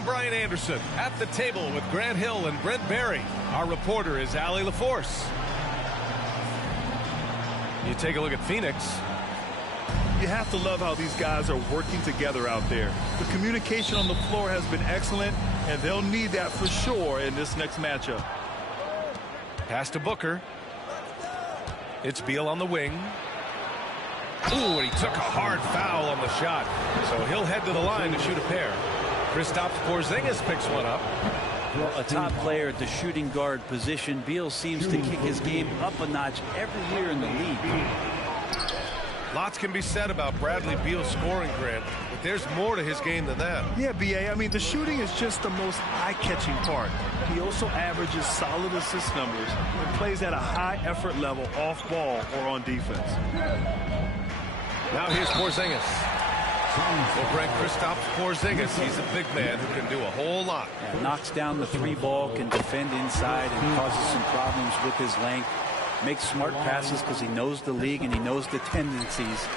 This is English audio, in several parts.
I'm Brian Anderson at the table with Grant Hill and Brent Barry. Our reporter is Allie LaForce. You take a look at Phoenix. You have to love how these guys are working together out there. The communication on the floor has been excellent, and they'll need that for sure in this next matchup. Pass to Booker. It's Beal on the wing. Ooh, and he took a hard foul on the shot. So he'll head to the line to shoot a pair. Kristaps Porzingis picks one up. Well, a top player at the shooting guard position. Beal seems to kick his game up a notch every year in the league. Lots can be said about Bradley Beal's scoring, Grant, but there's more to his game than that. Yeah, B.A., I mean, the shooting is just the most eye-catching part. He also averages solid assist numbers and plays at a high effort level off ball or on defense. Now here's Porzingis. We'll bring Kristaps Porzingis. He's a big man who can do a whole lot. Yeah, knocks down the three ball, can defend inside, and causes some problems with his length. Makes smart passes because he knows the league and he knows the tendencies.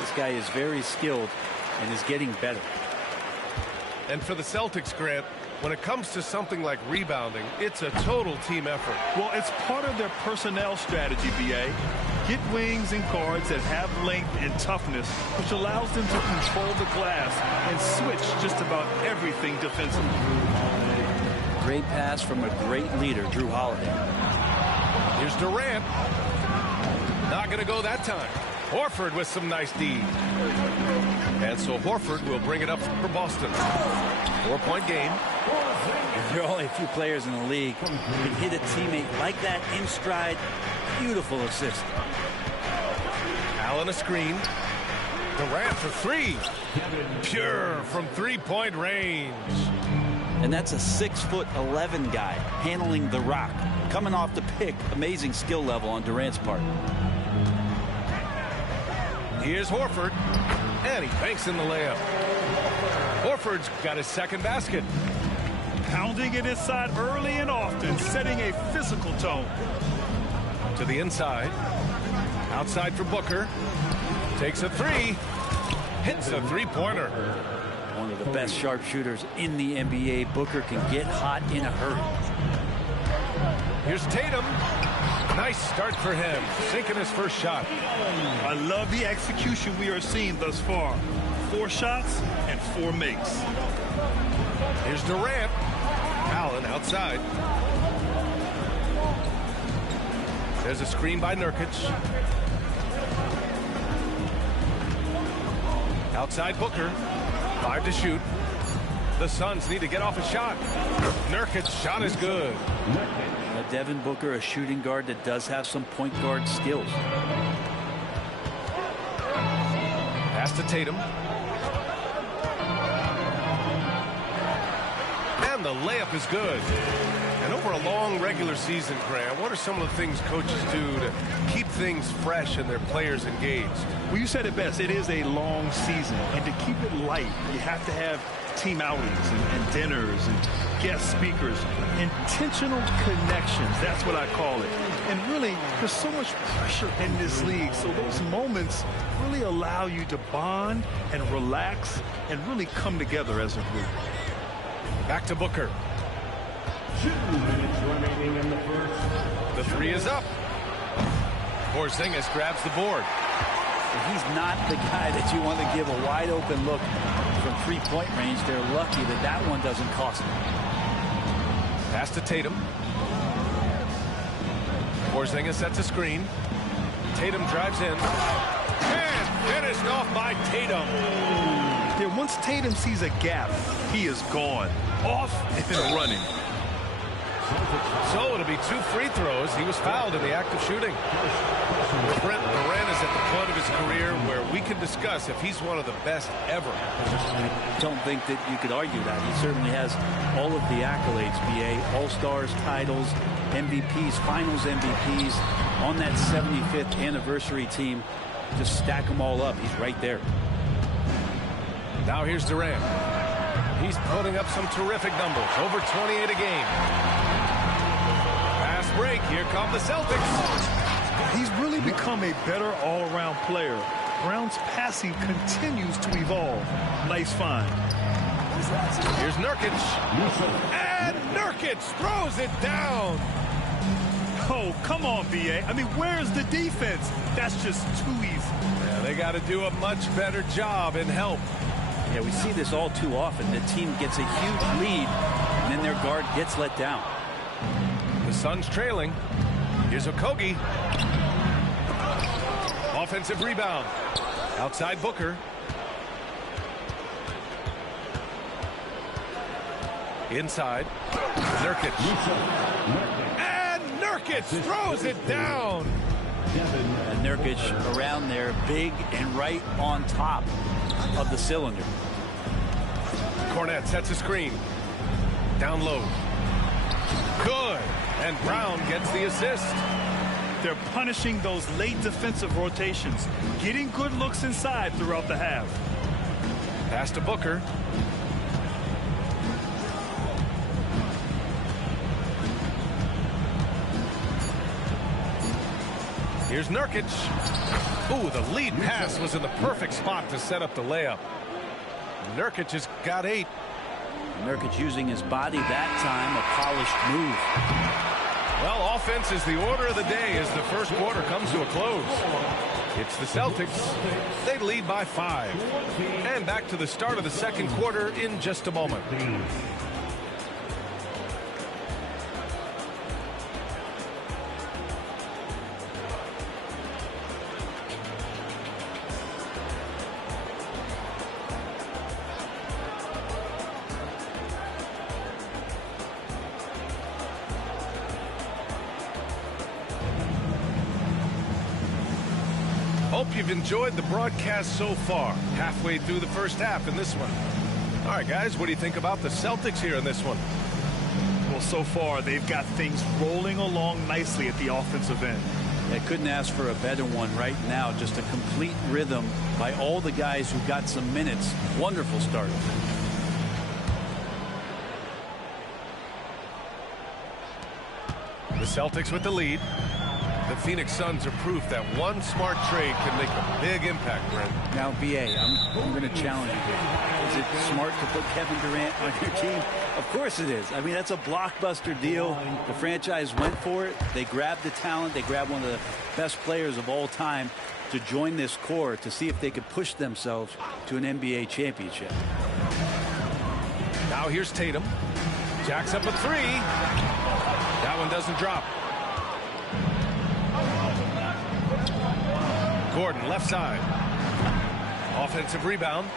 This guy is very skilled and is getting better. And for the Celtics, Grant, when it comes to something like rebounding, it's a total team effort. Well, it's part of their personnel strategy, B.A. Get wings and guards that have length and toughness, which allows them to control the glass and switch just about everything defensively. Great pass from a great leader, Drew Holiday. Here's Durant. Not going to go that time. Horford with some nice D. And so Horford will bring it up for Boston. 4-point game. There are only a few players in the league who can hit a teammate like that in stride. Beautiful assist. Allen a screen. Durant for three. Pure from three-point range. And that's a 6'11" guy handling the rock. Coming off the pick, amazing skill level on Durant's part. Here's Horford, and he banks in the layup. Horford's got his second basket. Pounding it inside early and often, setting a physical tone. To the inside. Outside for Booker. Takes a three. Hits a three-pointer. One of the best sharpshooters in the NBA. Booker can get hot in a hurry. Here's Tatum. Nice start for him. Sinking his first shot. I love the execution we are seeing thus far. 4 shots and 4 makes. Here's Durant. Allen outside. There's a screen by Nurkic. Outside Booker. 5 to shoot. The Suns need to get off a shot. Nurkic's shot is good. Devin Booker, a shooting guard that does have some point guard skills. Pass to Tatum. And the layup is good. And over a long regular season, Grant, what are some of the things coaches do to keep things fresh and their players engaged? Well, you said it best. It is a long season. And to keep it light, you have to have team outings and dinners and guest speakers. Intentional connections. That's what I call it. And really, there's so much pressure in this league. So those moments really allow you to bond and relax and really come together as a group. Back to Booker. 2 minutes remaining in the first. The three is up. Porzingis grabs the board. He's not the guy that you want to give a wide open look from three-point range. They're lucky that that one doesn't cost them. Pass to Tatum. Porzingis sets a screen. Tatum drives in. And finished off by Tatum. Yeah, once Tatum sees a gap, he is gone. Off and running. So it'll be 2 free throws. He was fouled in the act of shooting. Brent Durant is at the point of his career where we can discuss if he's one of the best ever. I don't think that you could argue that. He certainly has all of the accolades, BA. All-Stars, titles, MVPs, Finals MVPs. On that 75th anniversary team, just stack them all up. He's right there. Now here's Durant. He's putting up some terrific numbers. Over 28 a game. Fast break. Here come the Celtics. He's really become a better all-around player. Brown's passing continues to evolve. Nice find. Here's Nurkic. And Nurkic throws it down. Oh, come on, B.A. I mean, where's the defense? That's just too easy. Yeah, they got to do a much better job in help. Yeah, we see this all too often. The team gets a huge lead, and then their guard gets let down. The Suns trailing. Here's Okogie. Offensive rebound. Outside Booker. Inside. Nurkic. And Nurkic throws it down. And Nurkic around there, big and right on top of the cylinder. Cornette sets a screen. Down low. Good. And Brown gets the assist. They're punishing those late defensive rotations, getting good looks inside throughout the half. Pass to Booker. Here's Nurkic. Ooh, the lead pass was in the perfect spot to set up the layup. Nurkic has got 8. Nurkic using his body that time, a polished move. Well, offense is the order of the day as the first quarter comes to a close. It's the Celtics. They lead by 5. And back to the start of the second quarter in just a moment. Hope you've enjoyed the broadcast so far. Halfway through the first half in this one. All right, guys, what do you think about the Celtics here in this one? Well, so far, they've got things rolling along nicely at the offensive end. I couldn't ask for a better one right now. Just a complete rhythm by all the guys who got some minutes. Wonderful start. The Celtics with the lead. The Phoenix Suns are proof that one smart trade can make a big impact, Brent. Now, B.A., I'm going to challenge you here. Is it smart to put Kevin Durant on your team? Of course it is. I mean, that's a blockbuster deal. The franchise went for it. They grabbed the talent. They grabbed one of the best players of all time to join this core to see if they could push themselves to an NBA championship. Now here's Tatum. Jacks up a 3. That one doesn't drop. Gordon, left side. Offensive rebound.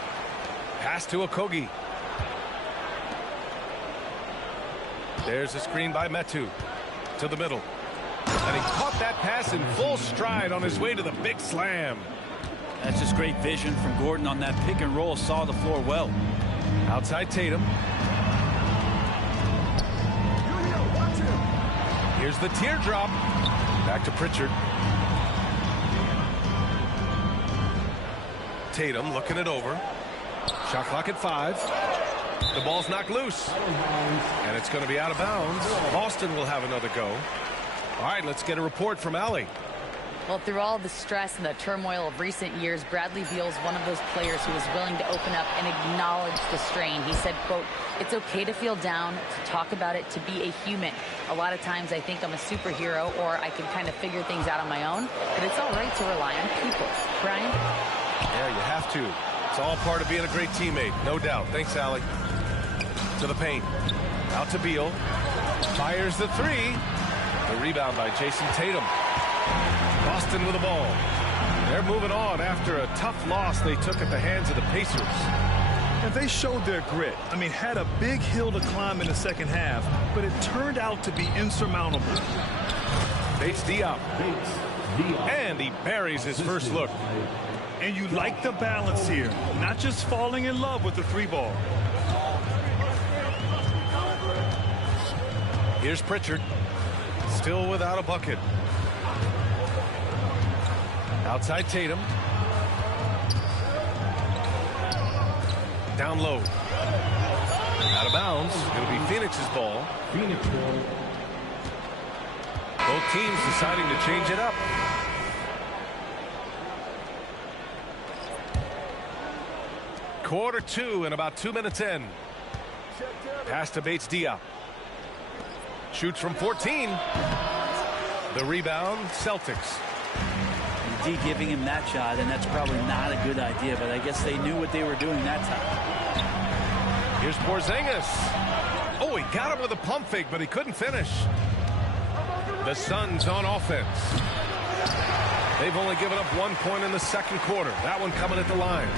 Pass to Okogie. There's a screen by Metu. To the middle. And he caught that pass in full stride on his way to the big slam. That's just great vision from Gordon on that pick and roll. Saw the floor well. Outside Tatum. Here's the teardrop. Back to Pritchard. Tatum looking it over. Shot clock at 5. The ball's knocked loose. And it's going to be out of bounds. Boston will have another go. All right, let's get a report from Allie. Well, through all the stress and the turmoil of recent years, Bradley Beal's one of those players who is willing to open up and acknowledge the strain. He said, quote, "It's okay to feel down, to talk about it, to be a human. A lot of times I think I'm a superhero or I can kind of figure things out on my own, but it's all right to rely on people." Brian? Yeah, you have to. It's all part of being a great teammate, no doubt. Thanks, Allie. To the paint. Out to Beal. Fires the 3. The rebound by Jason Tatum. Boston with the ball. They're moving on after a tough loss they took at the hands of the Pacers. And they showed their grit. I mean, had a big hill to climb in the second half, but it turned out to be insurmountable. Bates Diop. And he buries his first look. And you like the balance here, not just falling in love with the 3-ball. Here's Pritchard. Still without a bucket. Outside Tatum. Down low. Out of bounds. Going to be Phoenix's ball. Both teams deciding to change it up. Quarter 2 and about 2 minutes in. Pass to Bates-Diop. Shoots from 14. The rebound, Celtics. D giving him that shot, and that's probably not a good idea, but I guess they knew what they were doing that time. Here's Porzingis. Oh, he got him with a pump fake, but he couldn't finish. The Suns on offense. They've only given up 1 point in the second quarter. That one coming at the line.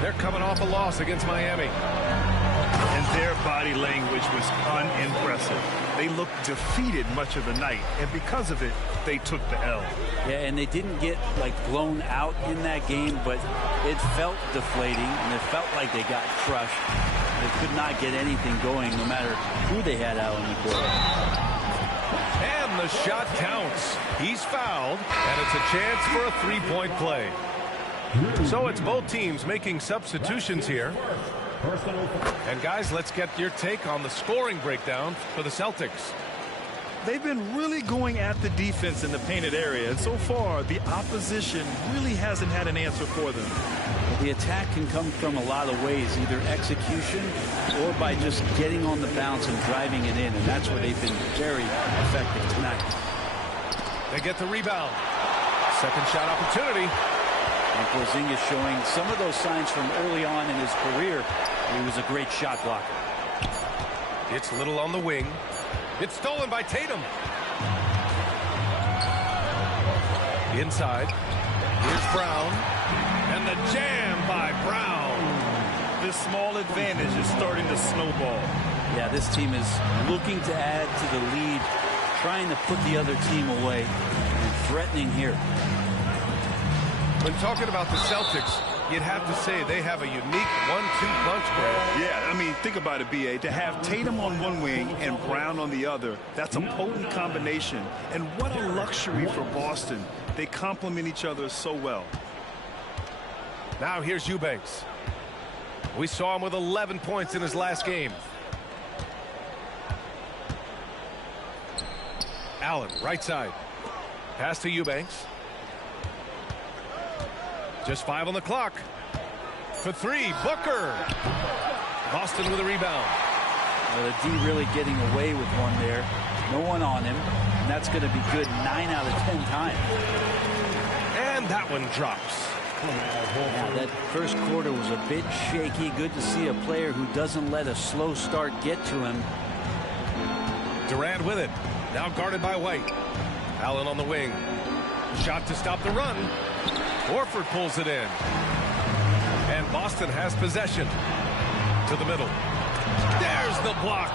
They're coming off a loss against Miami. And their body language was unimpressive. They looked defeated much of the night, and because of it, they took the L. Yeah, and they didn't get, like, blown out in that game, but it felt deflating, and it felt like they got crushed. They could not get anything going, no matter who they had out on the court. And the shot counts. He's fouled, and it's a chance for a three-point play. So it's both teams making substitutions here. And guys, let's get your take on the scoring breakdown for the Celtics. They've been really going at the defense in the painted area, and so far the opposition really hasn't had an answer for them. The attack can come from a lot of ways, either execution or by just getting on the bounce and driving it in, and that's where they've been very effective tonight. They get the rebound. Second shot opportunity. And Porzingis showing some of those signs from early on in his career. He was a great shot blocker. It's Little on the wing. It's stolen by Tatum. Inside. Here's Brown. And the jam by Brown. This small advantage is starting to snowball. Yeah, this team is looking to add to the lead, trying to put the other team away, and threatening here. When talking about the Celtics, you'd have to say they have a unique 1-2 punch, Brad. Yeah, I mean, think about it, B.A. To have Tatum on one wing and Brown on the other, that's a potent combination. And what a luxury for Boston. They complement each other so well. Now here's Eubanks. We saw him with 11 points in his last game. Allen, right side. Pass to Eubanks. Just 5 on the clock. For 3, Booker. Boston with a rebound. Well, the D really getting away with one there. No one on him. And that's going to be good 9 out of 10 times. And that one drops. Yeah, that first quarter was a bit shaky. Good to see a player who doesn't let a slow start get to him. Durant with it. Now guarded by White. Allen on the wing. Shot to stop the run. Horford pulls it in. And Boston has possession. To the middle. There's the block.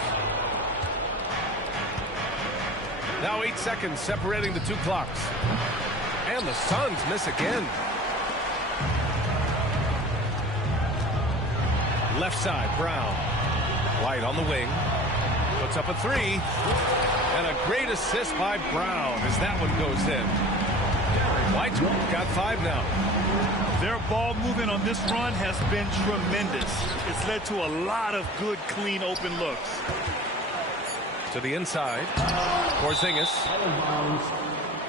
Now 8 seconds separating the 2 clocks. And the Suns miss again. Left side, Brown. White on the wing. Puts up a 3. And a great assist by Brown as that one goes in. White's got 5 now. Their ball movement on this run has been tremendous. It's led to a lot of good, clean, open looks. To the inside. Porzingis.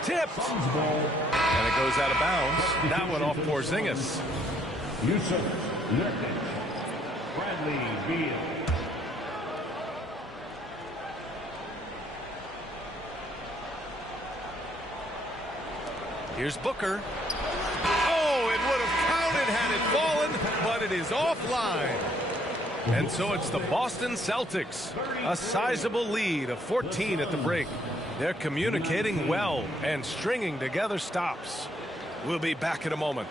Tipped. And it goes out of bounds. That one off Porzingis. Yusuf Nurkic. Bradley Beal. Here's Booker. Oh, it would have counted had it fallen, but it is offline. And so it's the Boston Celtics. A sizable lead of 14 at the break. They're communicating well and stringing together stops. We'll be back in a moment.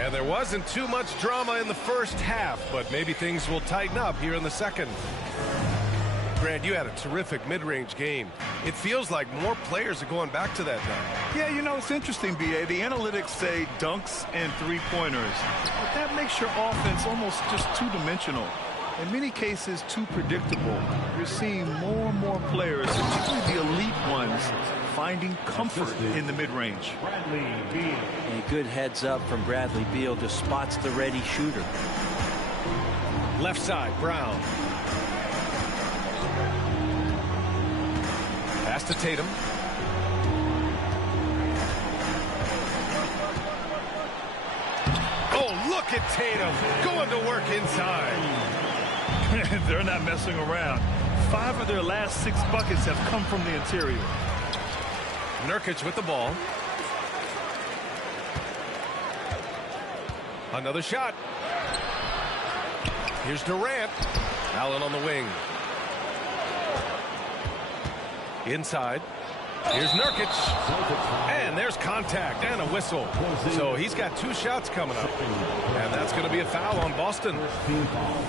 And there wasn't too much drama in the first half, but maybe things will tighten up here in the second. Grant, you had a terrific mid-range game. It feels like more players are going back to that now. Yeah, you know, it's interesting, B.A. The analytics say dunks and three-pointers. But that makes your offense almost just two-dimensional. In many cases, too predictable. You're seeing more and more players, particularly the elite ones, finding comfort in the mid-range. A good heads up from Bradley Beal, just spots the ready shooter. Left side, Brown. Pass to Tatum. Oh, look at Tatum going to work inside. They're not messing around. 5 of their last 6 buckets have come from the interior. Nurkic with the ball. Another shot. Here's Durant. Allen on the wing. Inside. Here's Nurkic. And there's contact and a whistle. So he's got 2 shots coming up. And that's going to be a foul on Boston.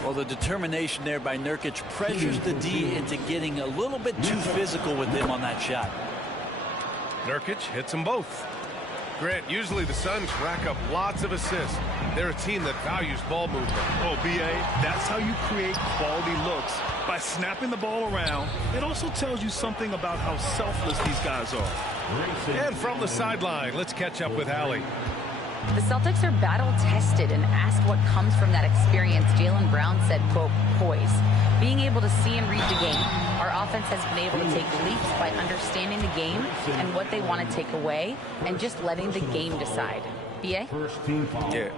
Well, the determination there by Nurkic pressures the D into getting a little bit too physical with him on that shot. Nurkic hits them both. Grant, usually the Suns rack up lots of assists. They're a team that values ball movement. Oh, B.A., that's how you create quality looks. By snapping the ball around, it also tells you something about how selfless these guys are. And from the sideline, let's catch up with Allie. The Celtics are battle-tested, and asked what comes from that experience, Jaylen Brown said, quote, poise. Being able to see and read the game, our offense has been able to take leaps by understanding the game and what they want to take away and just letting the game decide. B.A.?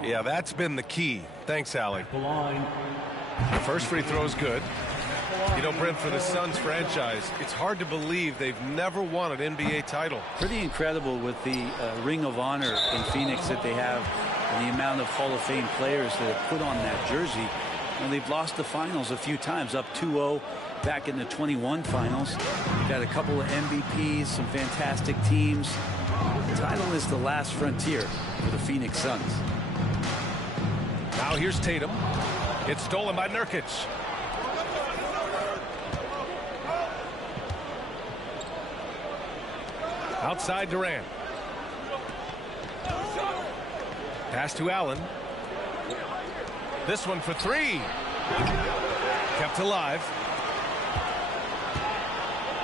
Yeah, that's been the key. Thanks, Allie. The first free throw is good. You know, Brent, for the Suns franchise, it's hard to believe they've never won an NBA title. Pretty incredible with the Ring of Honor in Phoenix that they have and the amount of Hall of Fame players that have put on that jersey. And they've lost the finals a few times, up 2-0 back in the 21 finals. They've got a couple of MVPs, some fantastic teams. The title is the last frontier for the Phoenix Suns. Now here's Tatum. It's stolen by Nurkic. Outside Durant. Pass to Allen. This one for 3. Kept alive.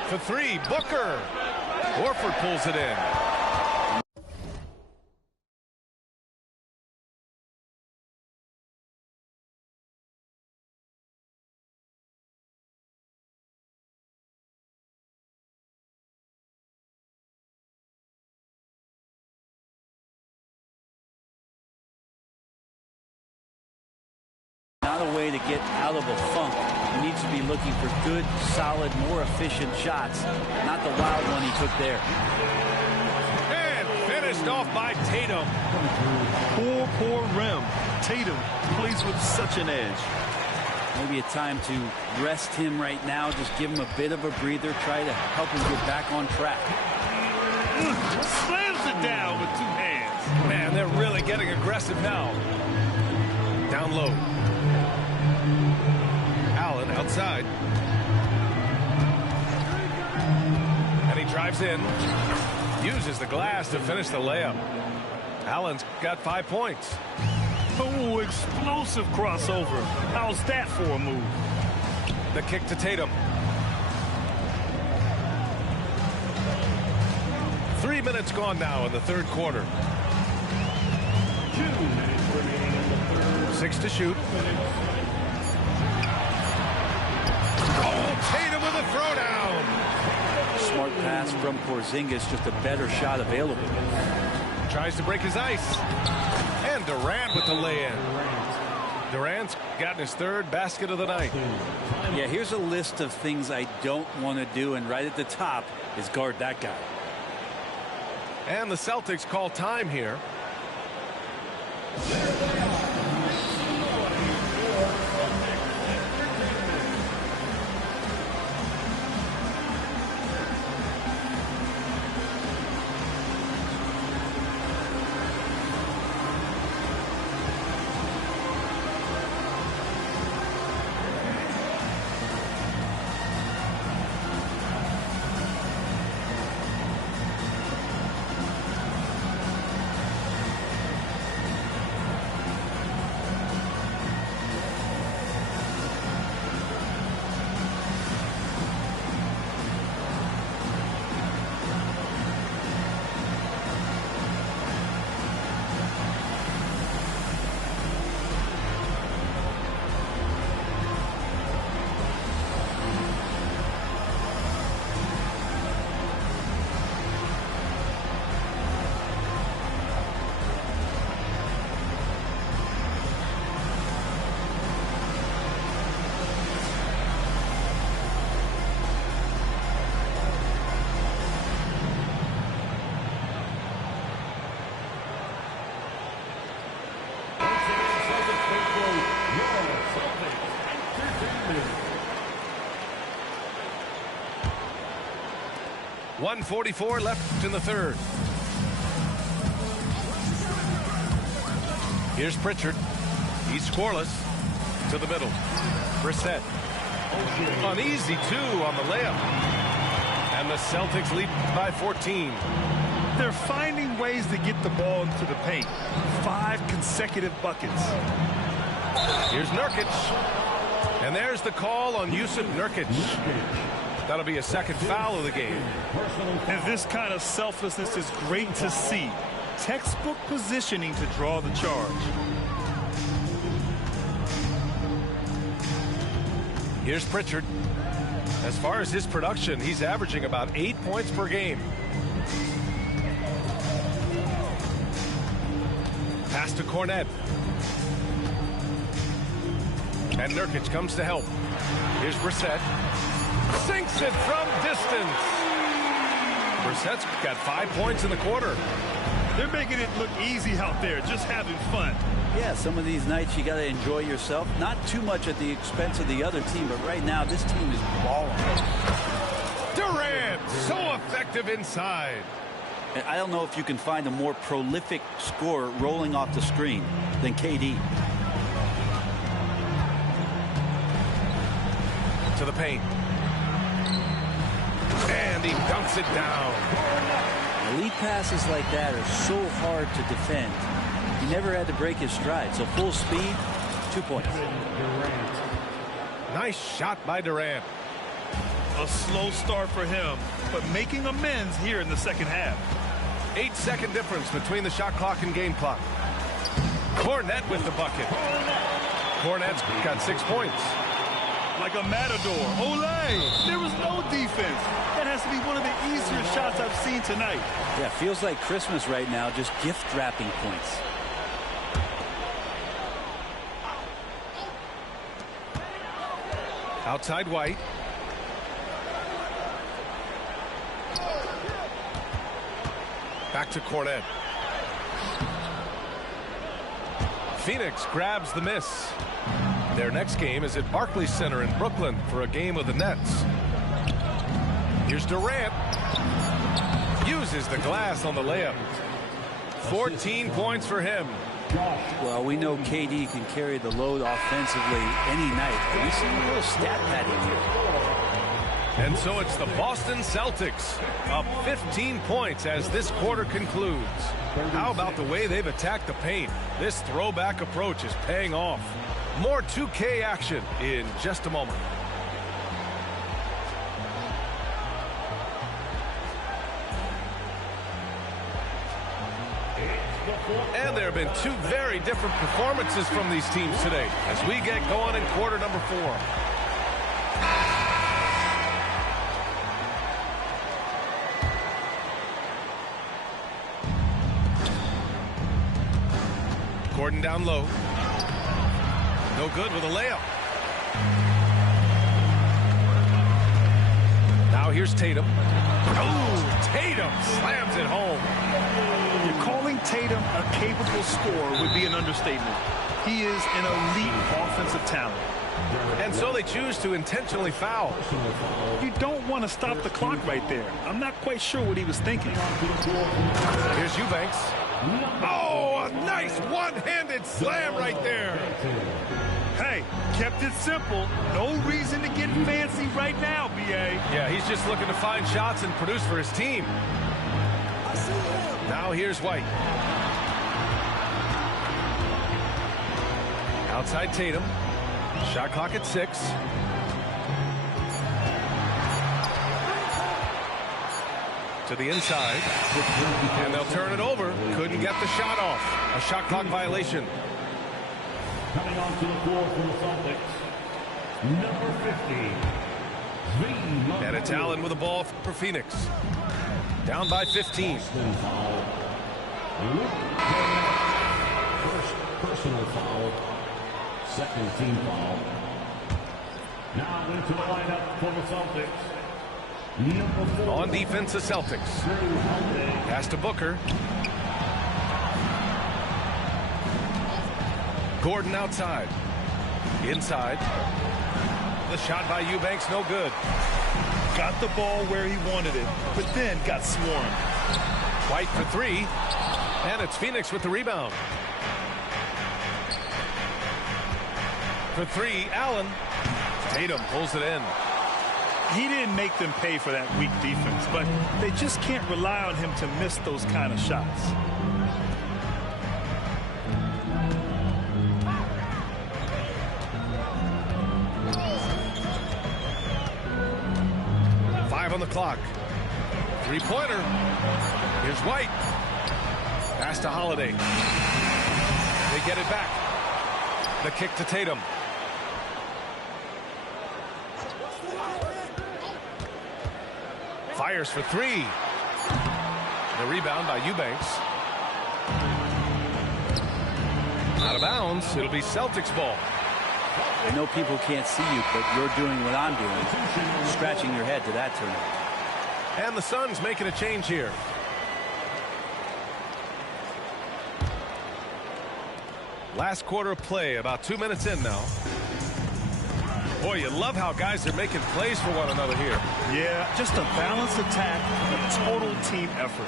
For 3, Booker. Horford pulls it in. Not a way to get out of a funk. He needs to be looking for good, solid, more efficient shots, not the wild one he took there. And finished off by Tatum. Poor rim. Tatum plays with such an edge. Maybe a time to rest him right now, just give him a bit of a breather, try to help him get back on track. Slams it down with 2 hands. Man, they're really getting aggressive now. Down low. Allen outside. And he drives in. Uses the glass to finish the layup. Allen's got 5 points. Oh, explosive crossover. How's that for a move? The kick to Tatum. 3 minutes gone now in the third quarter. 2 minutes remaining in the third. 6 to shoot. Oh, Tatum with a throwdown. Smart pass from Porzingis, just a better shot available. Tries to break his ice. And Durant with the lay-in. Durant's gotten his 3rd basket of the night. Yeah, here's a list of things I don't want to do, and right at the top is guard that guy. And the Celtics call time here. 1:44 left in the third. Here's Pritchard. He's scoreless. To the middle. Brissett. An easy 2 on the layup. And the Celtics lead by 14. They're finding ways to get the ball into the paint. 5 consecutive buckets. Here's Nurkic. And there's the call on Jusuf Nurkic. That'll be a second foul of the game. And this kind of selflessness is great to see. Textbook positioning to draw the charge. Here's Pritchard. As far as his production, he's averaging about 8 points per game. Pass to Cornet. And Nurkic comes to help. Here's Brissett. Sinks it from distance. Brissett's got 5 points in the quarter. They're making it look easy out there, just having fun. Yeah, some of these nights you got to enjoy yourself. Not too much at the expense of the other team, but right now this team is balling. Durant, so effective inside. And I don't know if you can find a more prolific scorer rolling off the screen than KD. To the paint. And he dunks it down. Elite passes like that are so hard to defend. He never had to break his stride. So full speed, 2 points. Nice shot by Durant. A slow start for him, but making amends here in the second half. 8-second difference between the shot clock and game clock. Cornet with the bucket. Cornet's got 6 points. Like a matador. Olé! There was no defense. That has to be one of the easier shots I've seen tonight. Yeah, feels like Christmas right now, just gift wrapping points. Outside White. Back to Cornet. Phoenix grabs the miss. Their next game is at Barclays Center in Brooklyn for a game with the Nets. Here's Durant. Uses the glass on the layup. 14 points for him. Well, we know KD can carry the load offensively any night. But we see a little stat padding here. And so it's the Boston Celtics up 15 points as this quarter concludes. How about the way they've attacked the paint? This throwback approach is paying off. More 2K action in just a moment. And there have been 2 very different performances from these teams today as we get going in quarter number 4. Gordon down low. No good with a layup. Now here's Tatum. Oh, Tatum slams it home. You're calling Tatum a capable scorer would be an understatement. He is an elite offensive talent. And so they choose to intentionally foul. You don't want to stop the clock right there. I'm not quite sure what he was thinking. Here's Eubanks. Oh, a nice one-handed slam right there. Hey, kept it simple. No reason to get fancy right now, B.A. Yeah, he's just looking to find shots and produce for his team. Now here's White. Outside Tatum. Shot clock at 6. To the inside. And they'll turn it over. Couldn't get the shot off. A shot clock violation. Coming onto the floor for the Celtics, number 50. And it's Allen with the ball for Phoenix. Down by 15. First personal foul. Second team foul. Now into the lineup for the Celtics. Number 4. On defense, the Celtics. Pass to Booker. Gordon outside. Inside. The shot by Eubanks, no good. got the ball where he wanted it, but then got swarmed. White for three, and it's Phoenix with the rebound. For three, Allen. Tatum pulls it in. He didn't make them pay for that weak defense, but they just can't rely on him to miss those kind of shots. On the clock. Three-pointer. Here's White. Pass to Holiday. They get it back. The kick to Tatum. Fires for three. The rebound by Eubanks. Out of bounds. It'll be Celtics ball. I know people can't see you, but you're doing what I'm doing, scratching your head to that turn. And the Suns making a change here. Last quarter of play, about 2 minutes in now. Boy, you love how guys are making plays for one another here. Yeah, just a balanced attack, a total team effort.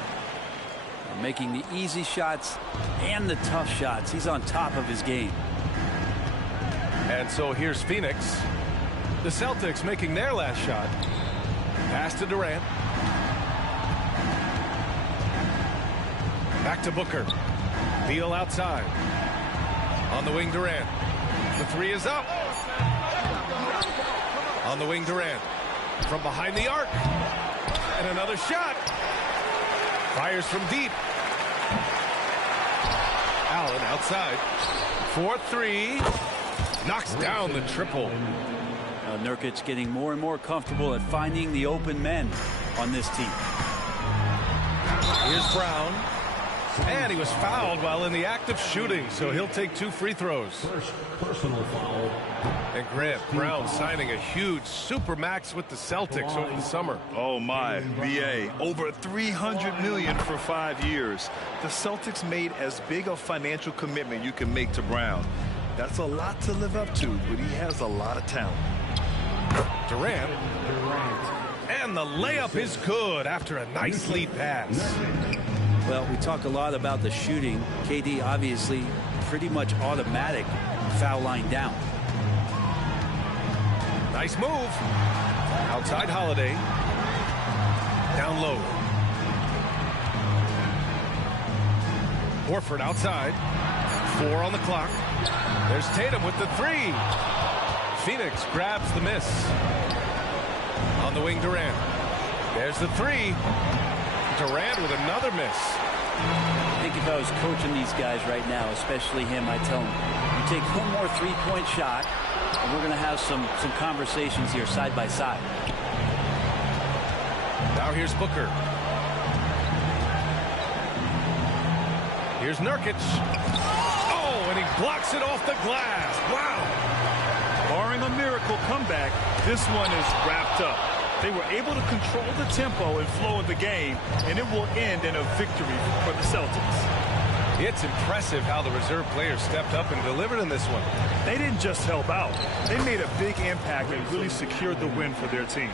Making the easy shots and the tough shots. He's on top of his game. And so here's Phoenix. The Celtics making their last shot. Pass to Durant. Back to Booker. Beal outside. On the wing, Durant. The three is up. On the wing, Durant. From behind the arc. And another shot. Fires from deep. Allen outside. 4-3. Knocks down the triple. Nurkic getting more and more comfortable at finding the open men on this team. Here's Brown. And he was fouled while in the act of shooting, so he'll take 2 free throws. First personal foul. And Grant, Brown signing a huge supermax with the Celtics over the summer. Oh my, BA, over $300 million for 5 years. The Celtics made as big a financial commitment you can make to Brown. That's a lot to live up to, but he has a lot of talent. Durant. And the layup is good after a nice lead pass. Well, we talk a lot about the shooting. KD obviously pretty much automatic foul line down. Nice move. Outside Holiday. Down low. Horford outside. 4 on the clock. There's Tatum with the three. Phoenix grabs the miss. On the wing, Durant. There's the three. Durant with another miss. I think if I was coaching these guys right now, especially him, I'd tell him, you take one more three-point shot, and we're going to have some conversations here side by side. Now here's Booker. Here's Nurkic. Oh, and he blocks it off the glass. Wow. Barring a miracle comeback, this one is wrapped up. They were able to control the tempo and flow of the game, and it will end in a victory for the Celtics. It's impressive how the reserve players stepped up and delivered in this one. They didn't just help out. They made a big impact and really secured the win for their team.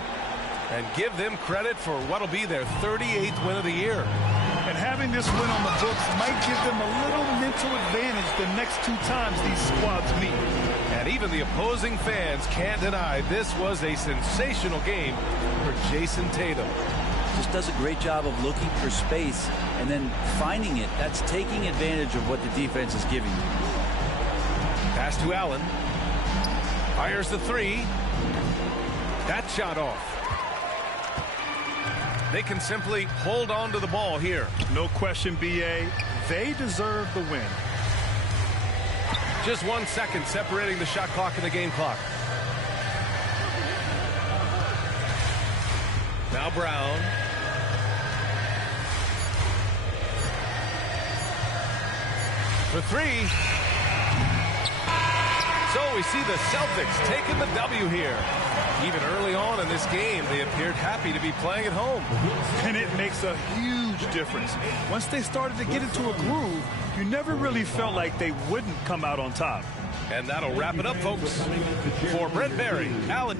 And give them credit for what'll be their 38th win of the year. And having this win on the books might give them a little mental advantage the next 2 times these squads meet. And even the opposing fans can't deny this was a sensational game for Jason Tatum. Just does a great job of looking for space and then finding it. That's taking advantage of what the defense is giving you. Pass to Allen. Fires the three. That shot off. They can simply hold on to the ball here. No question, BA. They deserve the win. Just 1 second separating the shot clock and the game clock. Now Brown. For three. So we see the Celtics taking the W here. Even early on in this game, they appeared happy to be playing at home. And it makes a huge difference. Once they started to get into a groove, you never really felt like they wouldn't come out on top. And that'll wrap it up, folks. For Brent Barry, Allen.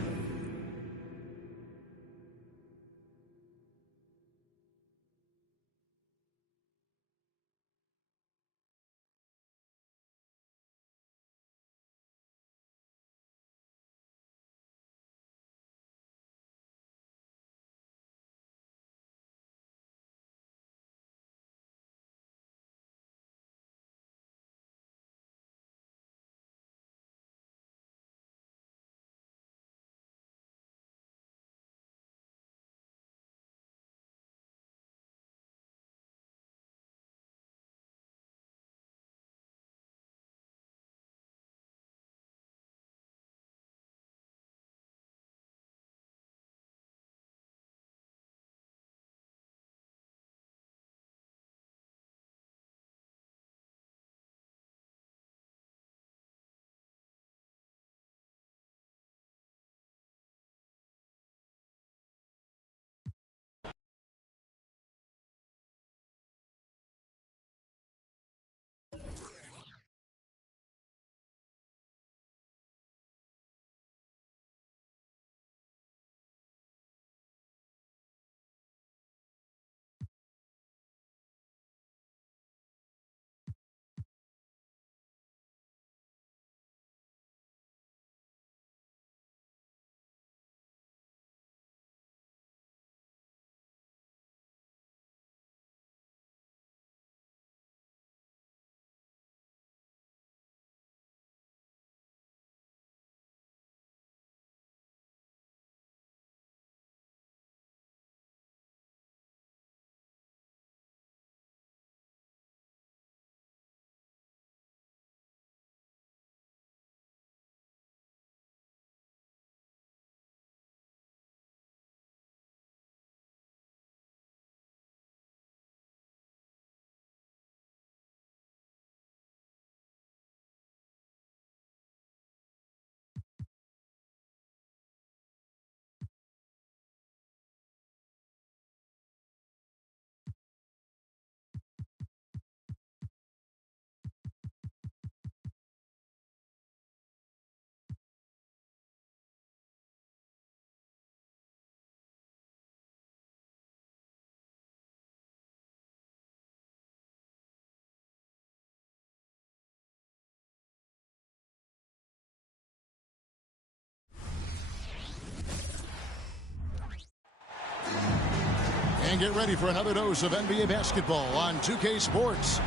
And get ready for another dose of NBA basketball on 2K Sports.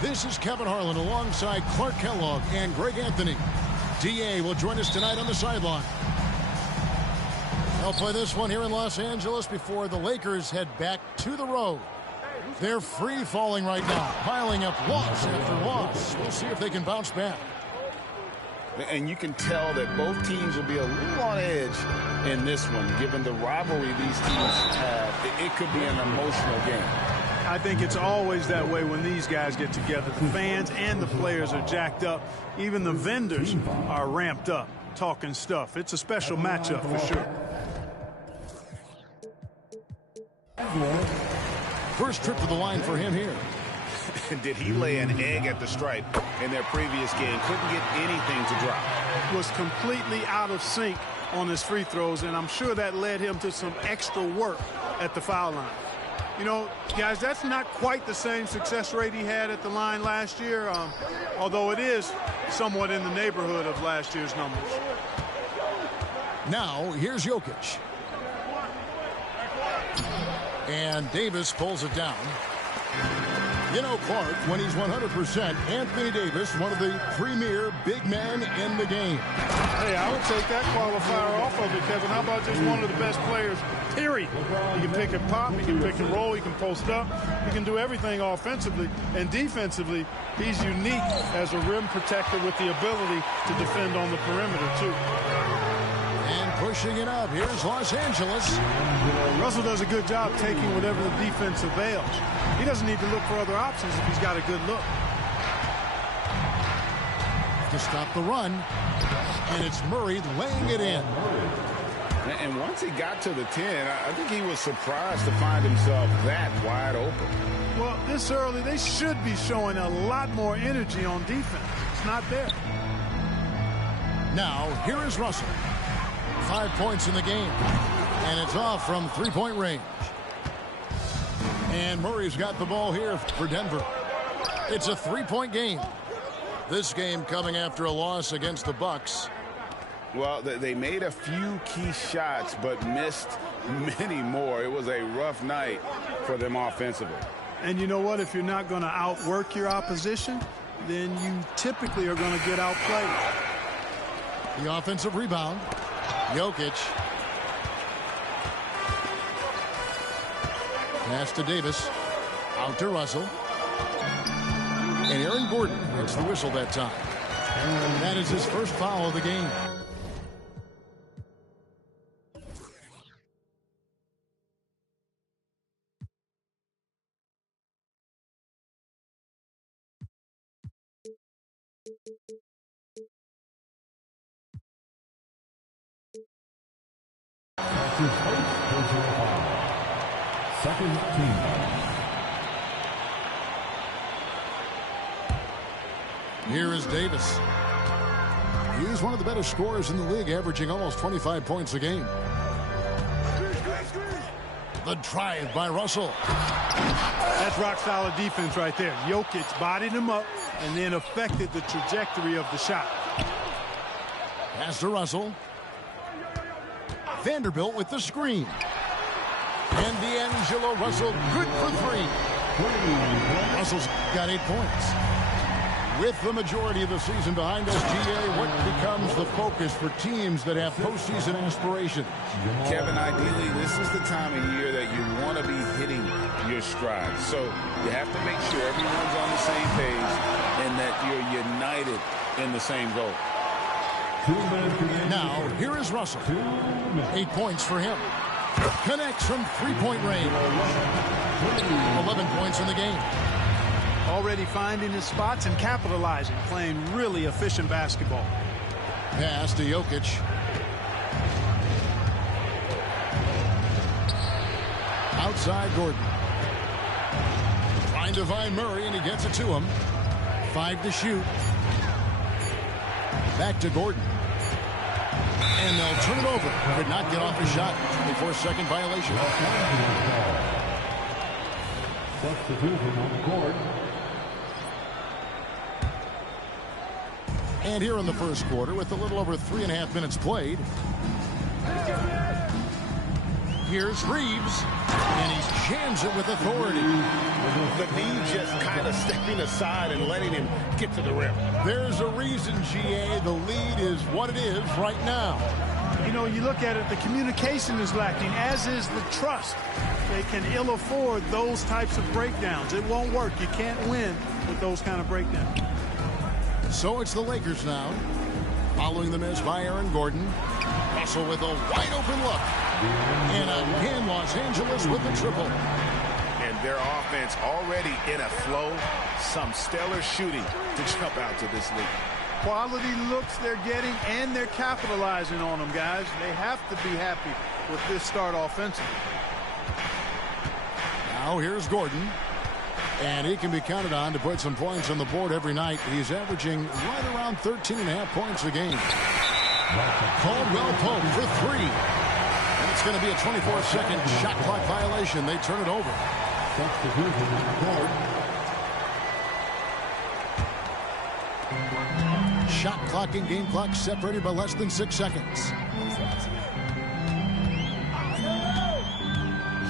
This is Kevin Harlan alongside Clark Kellogg and Greg Anthony. DA will join us tonight on the sideline. They'll play this one here in Los Angeles before the Lakers head back to the road. They're free falling right now, piling up loss after loss. We'll see if they can bounce back. And you can tell that both teams will be a little on edge in this one, given the rivalry these teams have. It could be an emotional game. I think it's always that way when these guys get together. The fans and the players are jacked up. Even the vendors are ramped up, talking stuff. It's a special matchup for sure. First trip to the line for him here. Did he lay an egg at the stripe in their previous game? Couldn't get anything to drop. Was completely out of sync on his free throws, and I'm sure that led him to some extra work at the foul line. You know, guys, that's not quite the same success rate he had at the line last year, although it is somewhat in the neighborhood of last year's numbers. Now, here's Jokic. And Davis pulls it down. You know, Clark, when he's 100%, Anthony Davis, one of the premier big men in the game. Hey, I would take that qualifier off of it, Kevin. How about just one of the best players, period? He can pick and pop, he can pick and roll, he can post up, he can do everything offensively. And defensively, he's unique as a rim protector with the ability to defend on the perimeter, too. And pushing it up, here's Los Angeles. Russell does a good job taking whatever the defense avails. He doesn't need to look for other options if he's got a good look. To stop the run, and it's Murray laying it in. And once he got to the 10, I think he was surprised to find himself that wide open. Well, this early, they should be showing a lot more energy on defense. It's not there. Now, here is Russell. 5 points in the game, and it's off from three-point range. And Murray's got the ball here for Denver. It's a three-point game. This game coming after a loss against the Bucks. Well, they made a few key shots, but missed many more. It was a rough night for them offensively. And you know what? If you're not going to outwork your opposition, then you typically are going to get outplayed. The offensive rebound. Jokic. Pass to Davis. Out to Russell. And Aaron Gordon gets the whistle that time. And that is his first foul of the game. Second team. Here is Davis. He's one of the better scorers in the league, averaging almost 25 points a game. The drive by Russell. That's rock-solid defense right there. Jokic bodied him up and then affected the trajectory of the shot. Pass to Russell. Vanderbilt with the screen. And D'Angelo Russell, good for three. Russell's got 8 points. With the majority of the season behind us, GA, what becomes the focus for teams that have postseason aspirations? Kevin, ideally, this is the time of year that you want to be hitting your stride. So you have to make sure everyone's on the same page and that you're united in the same goal. Now, here is Russell. 8 points for him. Connects from three-point range. 11 points in the game. Already finding his spots and capitalizing, playing really efficient basketball. Pass to Jokic. Outside Gordon. Trying to find Murray, and he gets it to him. 5 to shoot. Back to Gordon. And they'll turn it over. Could not get off his shot. 24-second violation. Substitution on the court. And here in the first quarter, with a little over 3.5 minutes played, Here's Reeves, and he jams it with authority. The knee just kind of stepping aside and letting him get to the rim. There's a reason, GA, the lead is what it is right now. You know, you look at it, the communication is lacking, as is the trust. They can ill afford those types of breakdowns. It won't work. You can't win with those kind of breakdowns. So it's the Lakers now, following the miss by Aaron Gordon. Russell with a wide open look. And again, Los Angeles with the triple. And their offense already in a flow. Some stellar shooting to jump out to this league. Quality looks they're getting, and they're capitalizing on them, guys. They have to be happy with this start offensively. Now here's Gordon. And he can be counted on to put some points on the board every night. He's averaging right around 13.5 points a game. Caldwell Pope for three. And it's going to be a 24-second shot clock violation. They turn it over. Shot clock and game clock separated by less than 6 seconds.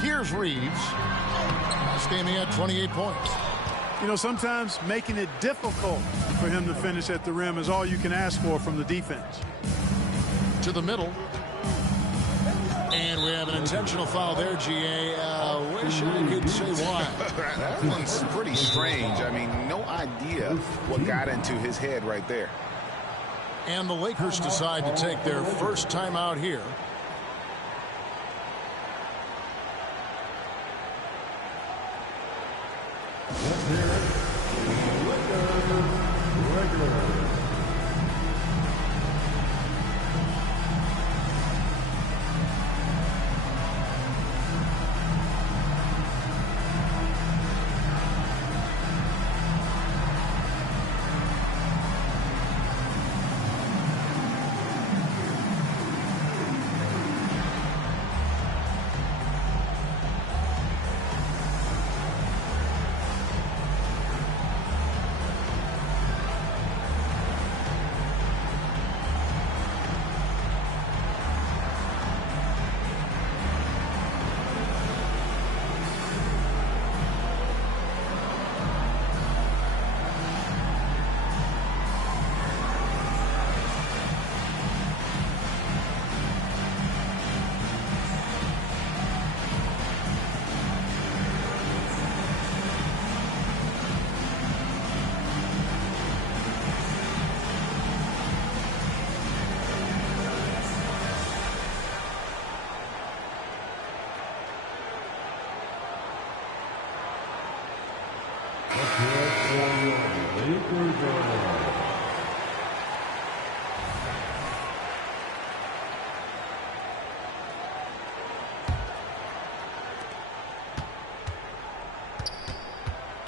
Here's Reeves. Last game he had 28 points. You know, sometimes making it difficult for him to finish at the rim is all you can ask for from the defense. To the middle. And we have an intentional foul there, GA. Wish I could say why. That one's pretty strange. I mean, no idea what got into his head right there. And the Lakers decide to take their first time out here.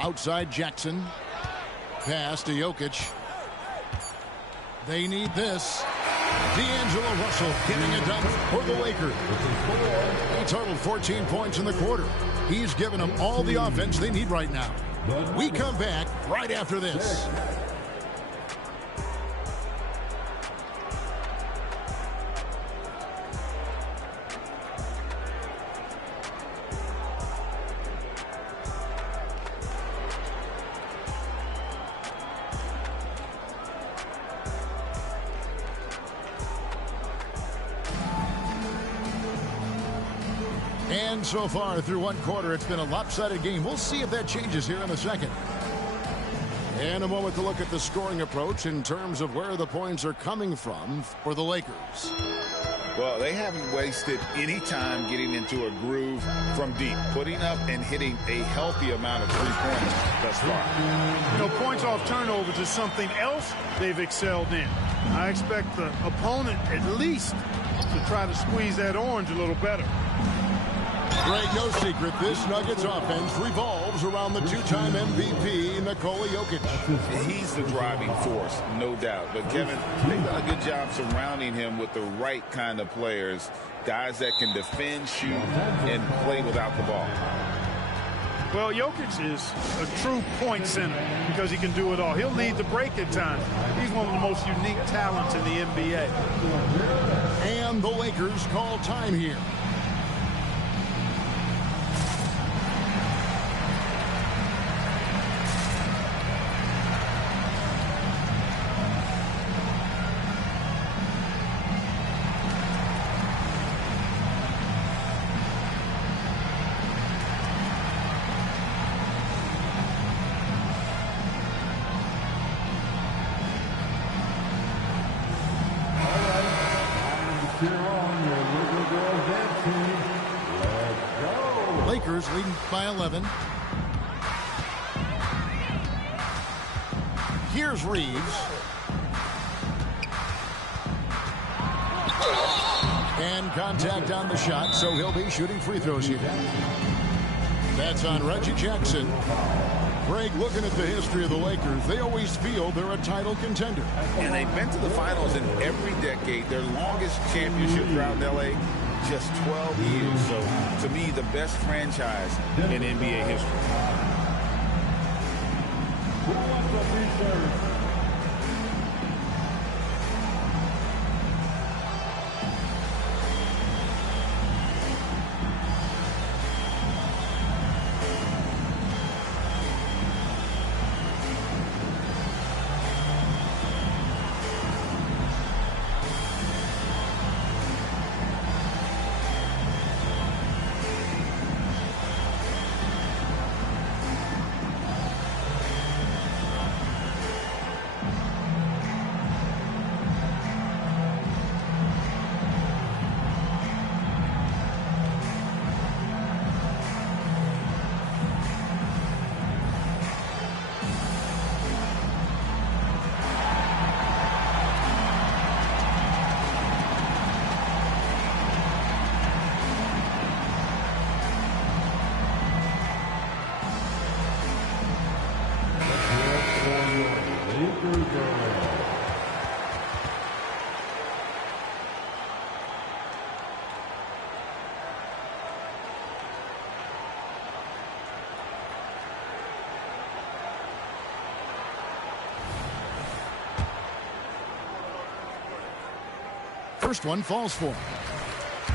Outside Jackson. Pass to Jokic. They need this. D'Angelo Russell getting it done for the Lakers. He totaled 14 points in the quarter. He's given them all the offense they need right now. We come back right after this. And so far through one quarter, it's been a lopsided game. We'll see if that changes here in a second. And a moment to look at the scoring approach in terms of where the points are coming from for the Lakers. Well, they haven't wasted any time getting into a groove from deep, putting up and hitting a healthy amount of three-pointers thus far. You know, points off turnovers is something else they've excelled in. I expect the opponent at least to try to squeeze that orange a little better. Greg, no secret, this Nuggets offense revolves around the two-time MVP, Nikola Jokic. He's the driving force, no doubt. But, Kevin, they've done a good job surrounding him with the right kind of players, guys that can defend, shoot, and play without the ball. Well, Jokic is a true point center because he can do it all. He'll lead the break at times. He's one of the most unique talents in the NBA. And the Lakers call time here. cheer on your little girl dance team. Let's go. Lakers leading by 11. Here's Reeves. And contact on the shot, so he'll be shooting free throws here. That's on Reggie Jackson. Greg, looking at the history of the Lakers, they always feel they're a title contender. And they've been to the finals in every decade. Their longest championship around L.A., just 12 years. So, to me, the best franchise in NBA history. First one falls for him.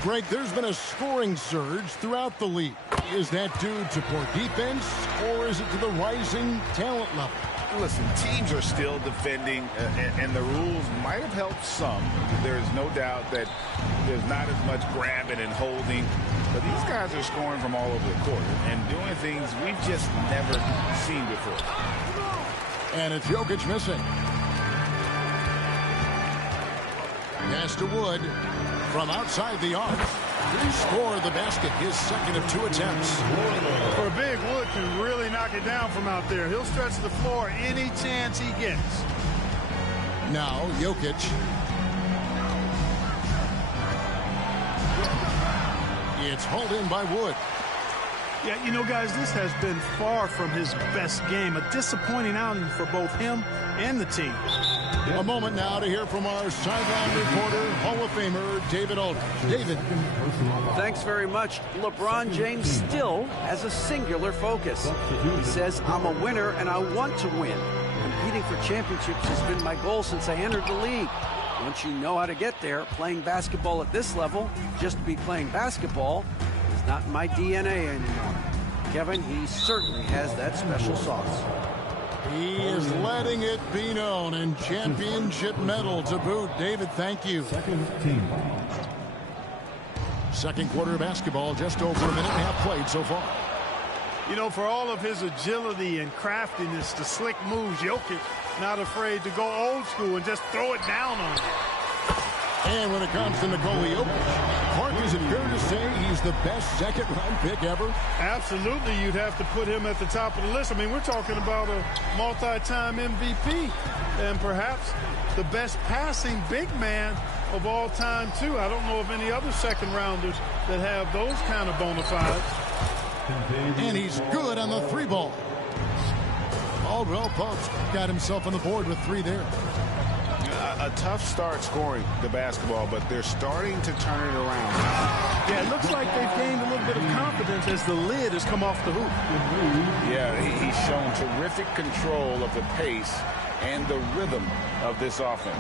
Greg, there's been a scoring surge throughout the league. Is that due to poor defense, or is it to the rising talent level? Listen, teams are still defending, and the rules might have helped some. There's no doubt that there's not as much grabbing and holding. But these guys are scoring from all over the court and doing things we've just never seen before. And it's Jokic missing. Pass to Wood from outside the arc. Score the basket, his second of 2 attempts. For a big, Wood can really knock it down from out there. He'll stretch the floor any chance he gets. Now Jokic. It's hauled in by Wood. Yeah, you know, guys, this has been far from his best game. A disappointing outing for both him and the team. A moment now to hear from our sideline reporter, Hall of Famer David Aldridge. David. Thanks very much. LeBron James still has a singular focus. He says, I'm a winner and I want to win. Competing for championships has been my goal since I entered the league. Once you know how to get there, playing basketball at this level, just to be playing basketball, is not in my DNA anymore. Kevin, he certainly has that special sauce. He is letting it be known, and championship medal to boot. David, thank you. Second quarter of basketball, just over a minute and a half played so far. You know, for all of his agility and craftiness, the slick moves, Jokic not afraid to go old school and just throw it down on him. And when it comes to Nikola Jokic, Clark, is it fair to say he's the best second-round pick ever? Absolutely, you'd have to put him at the top of the list. I mean, we're talking about a multi-time MVP and perhaps the best passing big man of all time, too. I don't know of any other second-rounders that have those kind of bona fides. And he's good on the 3-ball. Aldwell Post got himself on the board with 3 there. A tough start scoring the basketball, but they're starting to turn it around. Yeah, it looks like they've gained a little bit of confidence as the lid has come off the hoop. Yeah, he's shown terrific control of the pace and the rhythm of this offense.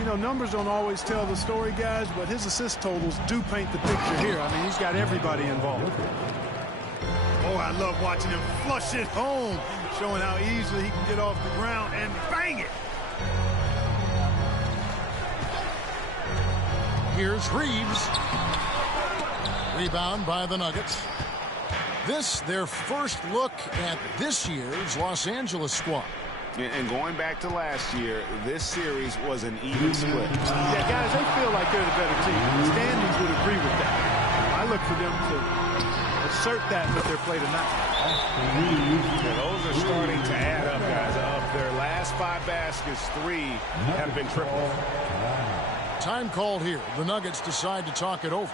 You know, numbers don't always tell the story, guys, but his assist totals do paint the picture here. I mean, he's got everybody involved. Oh, I love watching him flush it home, showing how easily he can get off the ground and bang it. Here's Reeves. Rebound by the Nuggets. This, their first look at this year's Los Angeles squad. And going back to last year, this series was an even split. Yeah, guys, they feel like they're the better team. The standings would agree with that. I look for them to assert that with their play tonight. Yeah, those are starting to add up, guys. Of their last 5 baskets, 3 have been triples. Time called here. The Nuggets decide to talk it over.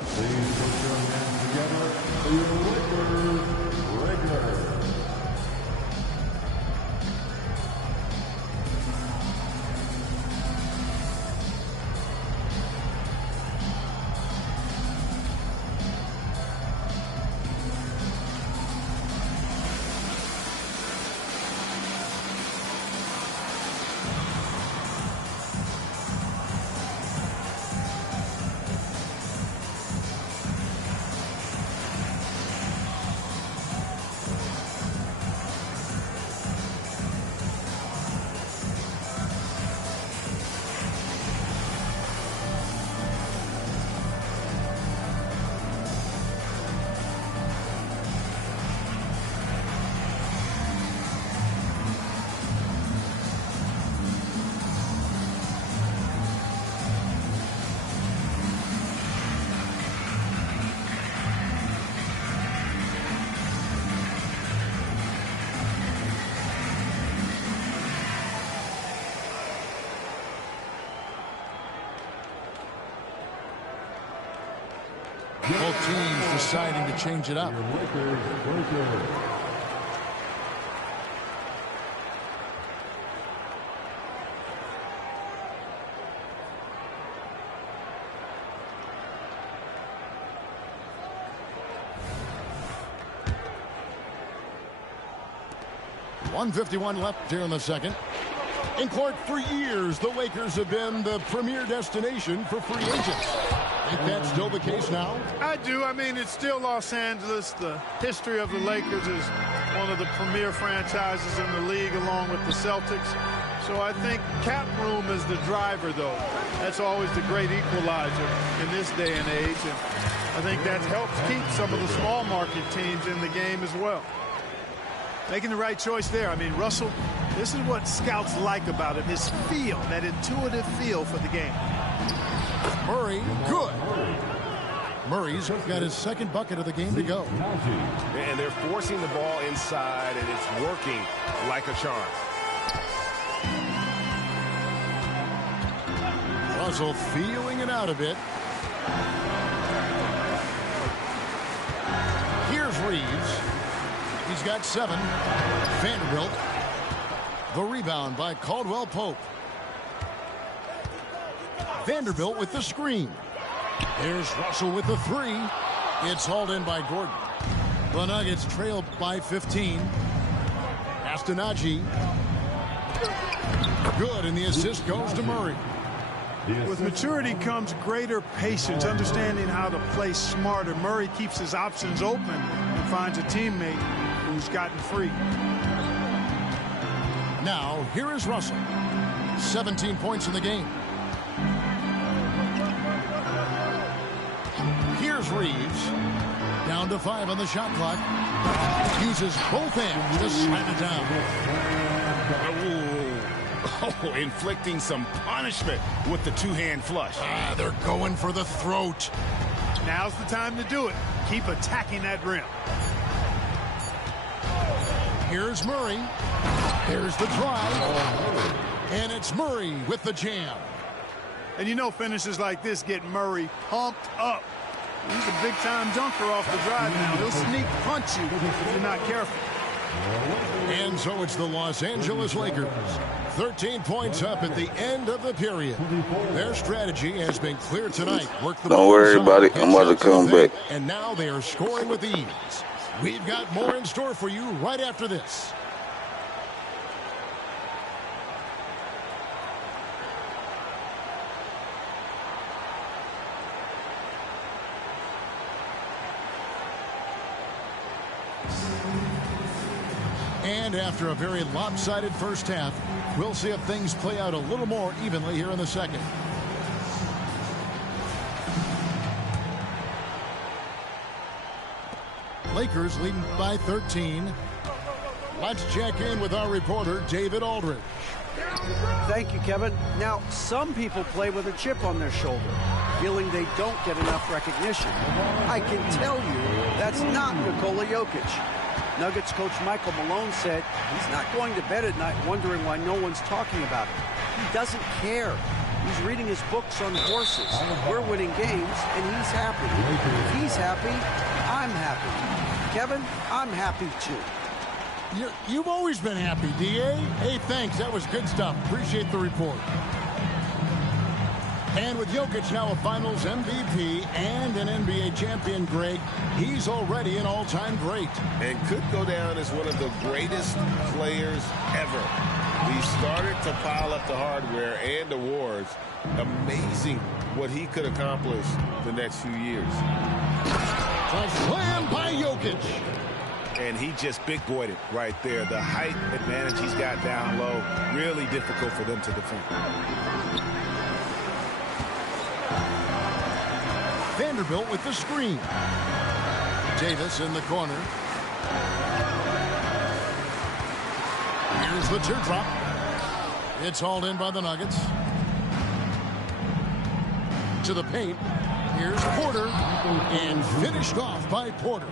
Please put your hands together for your Lakers regular. Both teams deciding to change it up. .151 left here in the second. In court for years, the Lakers have been the premier destination for free agents. Think that's still the case now? I do. I mean, it's still Los Angeles. The history of the Lakers is one of the premier franchises in the league, along with the Celtics. So I think cap room is the driver, though. That's always the great equalizer in this day and age. And I think that helps keep some of the small market teams in the game as well. Making the right choice there. I mean, Russell, this is what scouts like about him, his feel, that intuitive feel for the game. Murray, good. Murray's got his second bucket of the game to go. And they're forcing the ball inside, and it's working like a charm. Russell feeling it out a bit. Here's Reeves. He's got 7. Vanderbilt. The rebound by Caldwell Pope. Vanderbilt with the screen. There's Russell with the 3. It's hauled in by Gordon. The Nuggets trail by 15. Astanaji. Good, and the assist goes to Murray. With maturity comes greater patience, understanding how to play smarter. Murray keeps his options open and finds a teammate who's gotten free. Now, here is Russell. 17 points in the game. Here's Reeves. Down to 5 on the shot clock. Uses both hands to slam it down. Oh, inflicting some punishment with the two-hand flush. They're going for the throat. Now's the time to do it. Keep attacking that rim. Here's Murray. Here's the drive. And it's Murray with the jam. And you know finishes like this get Murray pumped up. He's a big-time dunker off the drive now. He'll sneak punch you if you're not careful. And so it's the Los Angeles Lakers. 13 points up at the end of the period. Their strategy has been clear tonight. Don't worry about it. I'm about to come back. And now they are scoring with ease. We've got more in store for you right after this. And after a very lopsided first half, we'll see if things play out a little more evenly here in the second. Lakers leading by 13. Let's check in with our reporter, David Aldridge. Thank you, Kevin. Now, some people play with a chip on their shoulder, feeling they don't get enough recognition. I can tell you that's not Nikola Jokic. Nuggets coach Michael Malone said he's not going to bed at night wondering why no one's talking about him. He doesn't care. He's reading his books on horses. We're winning games, and he's happy. If he's happy, I'm happy. Kevin, I'm happy too. You've always been happy, D.A. Hey, thanks. That was good stuff. Appreciate the report. And with Jokic now a Finals MVP and an NBA champion, Greg, he's already an all-time great. And could go down as one of the greatest players ever. He started to pile up the hardware and awards. Amazing what he could accomplish the next few years. A slam by Jokic. And he just big-boyed it right there. The height advantage he's got down low, really difficult for them to defend. Vanderbilt with the screen. Davis in the corner. Here's the teardrop. It's hauled in by the Nuggets. To the paint. Here's Porter, and finished off by Porter.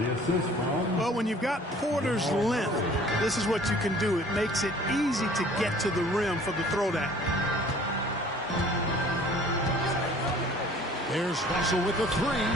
Well, when you've got Porter's length, this is what you can do. It makes it easy to get to the rim for the throwdown. There's Russell with the three.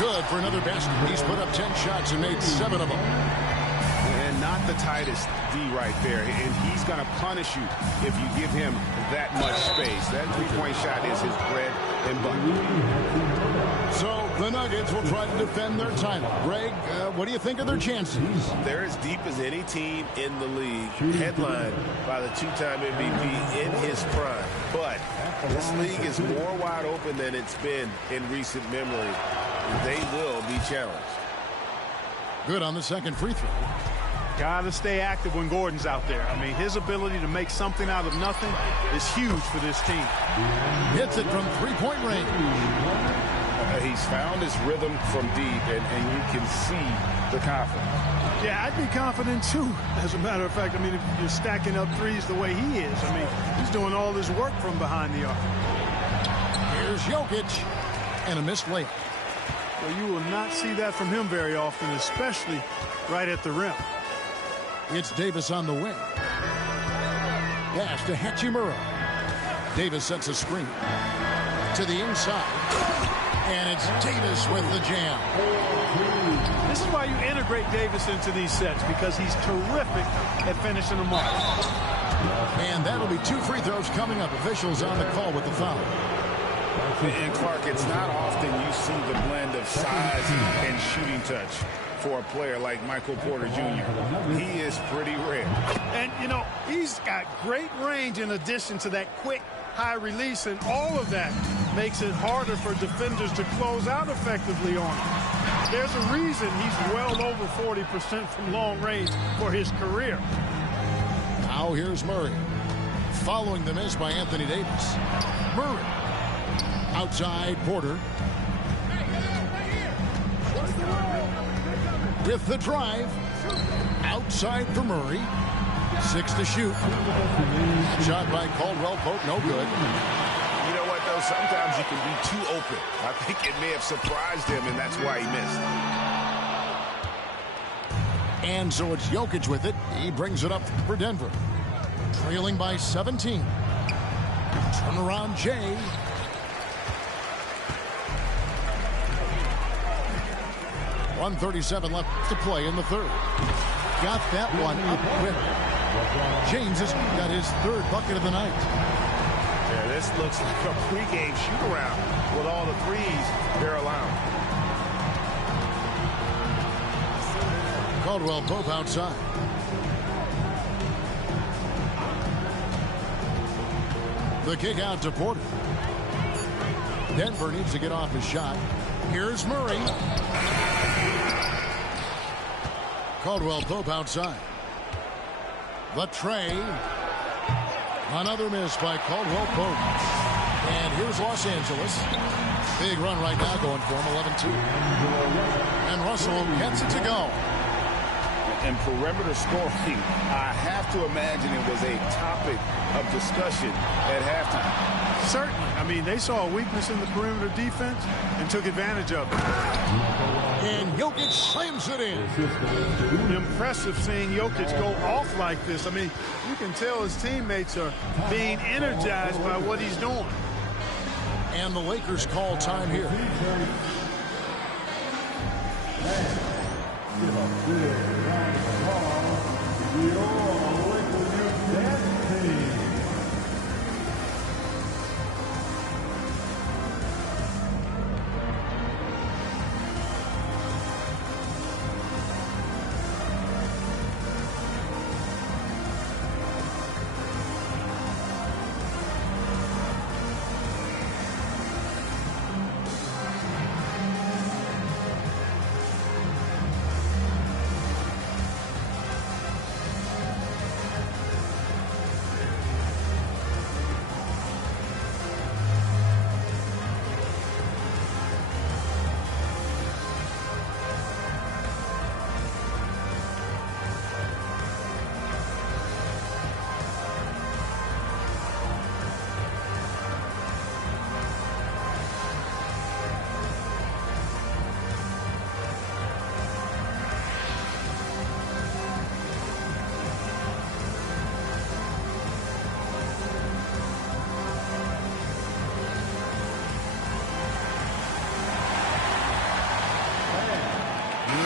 Good for another basket. He's put up 10 shots and made 7 of them. And not the tightest D right there. And he's going to punish you if you give him that much space. That three-point shot is his bread and butter. So the Nuggets will try to defend their title. Greg, what do you think of their chances? They're as deep as any team in the league, headlined by the two-time MVP in his prime. But this league is more wide open than it's been in recent memory. They will be challenged. Good on the second free throw. Got to stay active when Gordon's out there. I mean, his ability to make something out of nothing is huge for this team. Hits it from three-point range. He's found his rhythm from deep, and you can see the confidence. Yeah, I'd be confident, too. As a matter of fact, I mean, if you're stacking up threes the way he is, I mean, he's doing all this work from behind the arc. Here's Jokic, and a missed layup. Well, you will not see that from him very often, especially right at the rim. It's Davis on the wing. Pass to Hachimura. Davis sets a screen. To the inside. And it's Davis with the jam. This is why you integrate Davis into these sets, because he's terrific at finishing them off. And that'll be 2 free throws coming up. Officials on the call with the foul. And Clark, it's not often you see the blend of size and shooting touch for a player like Michael Porter Jr. He is pretty rare. And, you know, he's got great range in addition to that quick, high release, and all of that makes it harder for defenders to close out effectively on him. There's a reason he's well over 40% from long range for his career. Now here's Murray. Following the miss by Anthony Davis. Murray. Outside Porter. With the drive. Outside for Murray. 6 to shoot. Shot by Caldwell Pope, no good. You know what, though? Sometimes you can be too open. I think it may have surprised him, and that's why he missed. And so it's Jokic with it. He brings it up for Denver. Trailing by 17. Turnaround Jay. .137 left to play in the third. Got that one up quick. James has got his 3rd bucket of the night. Yeah, this looks like a pregame shoot-around with all the threes they're allowing. Caldwell Pope outside. The kick out to Porter. Denver needs to get off his shot. Here's Murray. Caldwell Pope outside. The tray. Another miss by Caldwell Pope. And here's Los Angeles. Big run right now going for him, 11-2. And Russell gets it to go. and perimeter scoring, I have to imagine it was a topic of discussion at halftime. Certainly. I mean, they saw a weakness in the perimeter defense and took advantage of it. And Jokic slams it in. Impressive seeing Jokic go off like this. I mean, you can tell his teammates are being energized by what he's doing. And the Lakers call time here.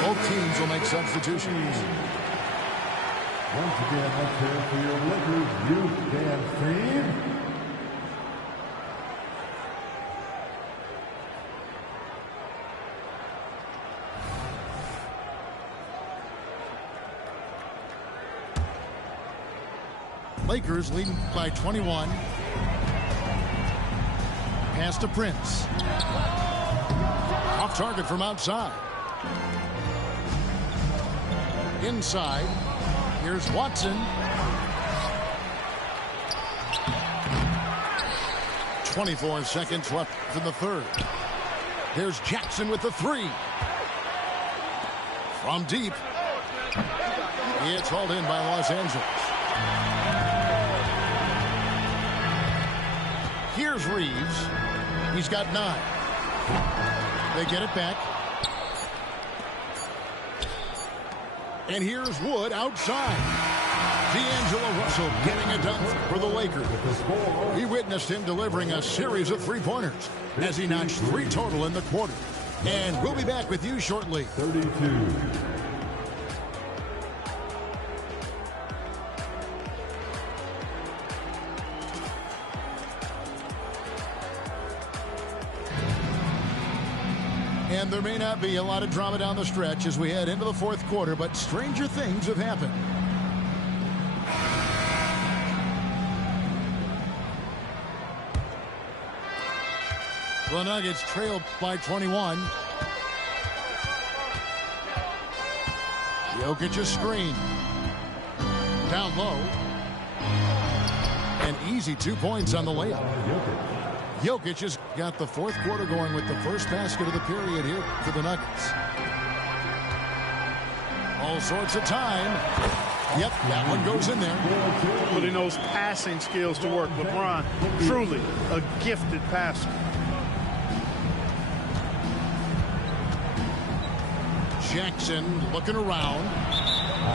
Both teams will make substitutions. Once again, up there for your Lakers youth dance team. Lakers leading by 21. Pass to Prince. Off target from outside. Inside, here's Watson. 24 seconds left in the third. Here's Jackson with the three. From deep. It's hauled in by Los Angeles. Here's Reeves. He's got 9. They get it back. And here's Wood outside. D'Angelo Russell getting it done for the Lakers. We witnessed him delivering a series of three-pointers as he notched 3 total in the quarter. And we'll be back with you shortly. 32. And there may not be a lot of drama down the stretch as we head into the fourth quarter, but stranger things have happened. The Nuggets trail by 21. Jokic's screen. Down low. An easy 2 points on the layup. Jokic has got the fourth quarter going with the first basket of the period here for the Nuggets. All sorts of time. Yep, that one goes in there. Putting those passing skills to work. LeBron, truly a gifted passer. Jackson looking around.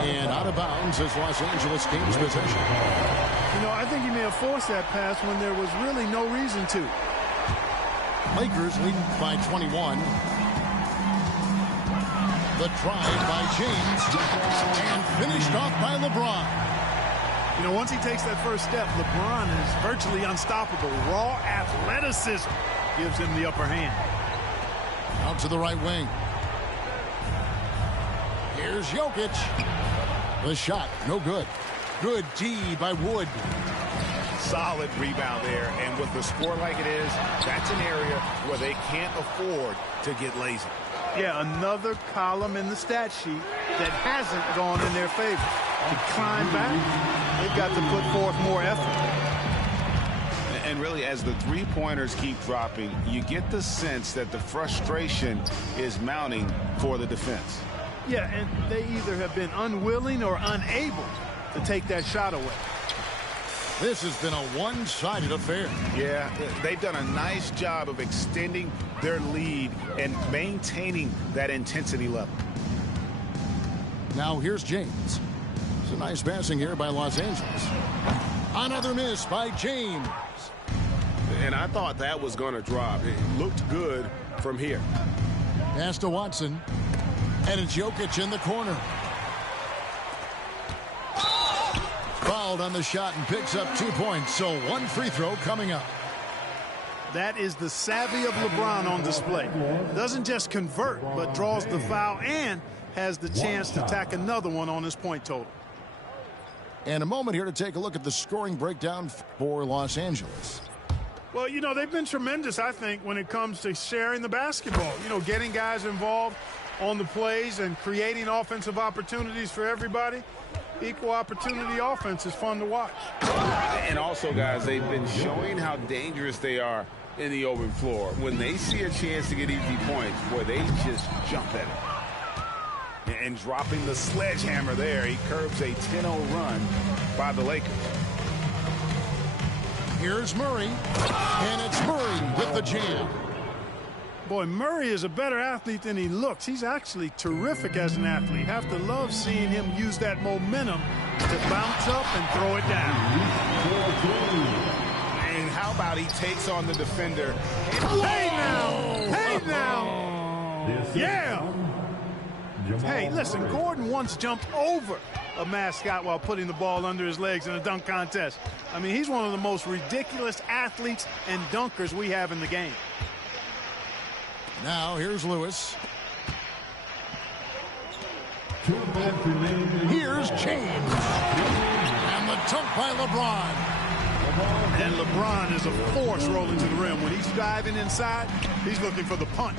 And out of bounds as Los Angeles gains possession. You know, I think he may have forced that pass when there was really no reason to. Lakers leading by 21. The drive by James. And finished off by LeBron. You know, once he takes that first step, LeBron is virtually unstoppable. Raw athleticism gives him the upper hand. Out to the right wing. Here's Jokic. The shot, no good. Good D by Wood. Solid rebound there, and with the score like it is, that's an area where they can't afford to get lazy. Yeah, another column in the stat sheet that hasn't gone in their favor. To climb back, they've got to put forth more effort. And really, as the three-pointers keep dropping, you get the sense that the frustration is mounting for the defense. Yeah, and they either have been unwilling or unable to take that shot away. This has been a one-sided affair. Yeah, they've done a nice job of extending their lead and maintaining that intensity level. Now here's James. It's a nice passing here by Los Angeles. Another miss by James. And I thought that was going to drop. It looked good from here. Pass to Watson. And it's Jokic in the corner. Fouled on the shot and picks up 2 points. So one free throw coming up. That is the savvy of LeBron on display. Doesn't just convert, but draws the foul and has the chance to tack another one on his point total. And a moment here to take a look at the scoring breakdown for Los Angeles. Well, you know, they've been tremendous, I think, when it comes to sharing the basketball. You know, getting guys involved on the plays and creating offensive opportunities for everybody. Equal opportunity offense is fun to watch. And also, guys, they've been showing how dangerous they are in the open floor. When they see a chance to get easy points, boy, they just jump at it. And dropping the sledgehammer there, he curbs a 10-0 run by the Lakers. Here's Murray, and it's Murray with the jam. Boy, Murray is a better athlete than he looks. He's actually terrific as an athlete. Have to love seeing him use that momentum to bounce up and throw it down. And how about he takes on the defender? Hey now! Hey now! Yeah! Hey, listen, Gordon once jumped over a mascot while putting the ball under his legs in a dunk contest. I mean, he's one of the most ridiculous athletes and dunkers we have in the game. Now here's Lewis. Here's James. And the dunk by LeBron. And LeBron is a force rolling to the rim. When he's diving inside, he's looking for the punch.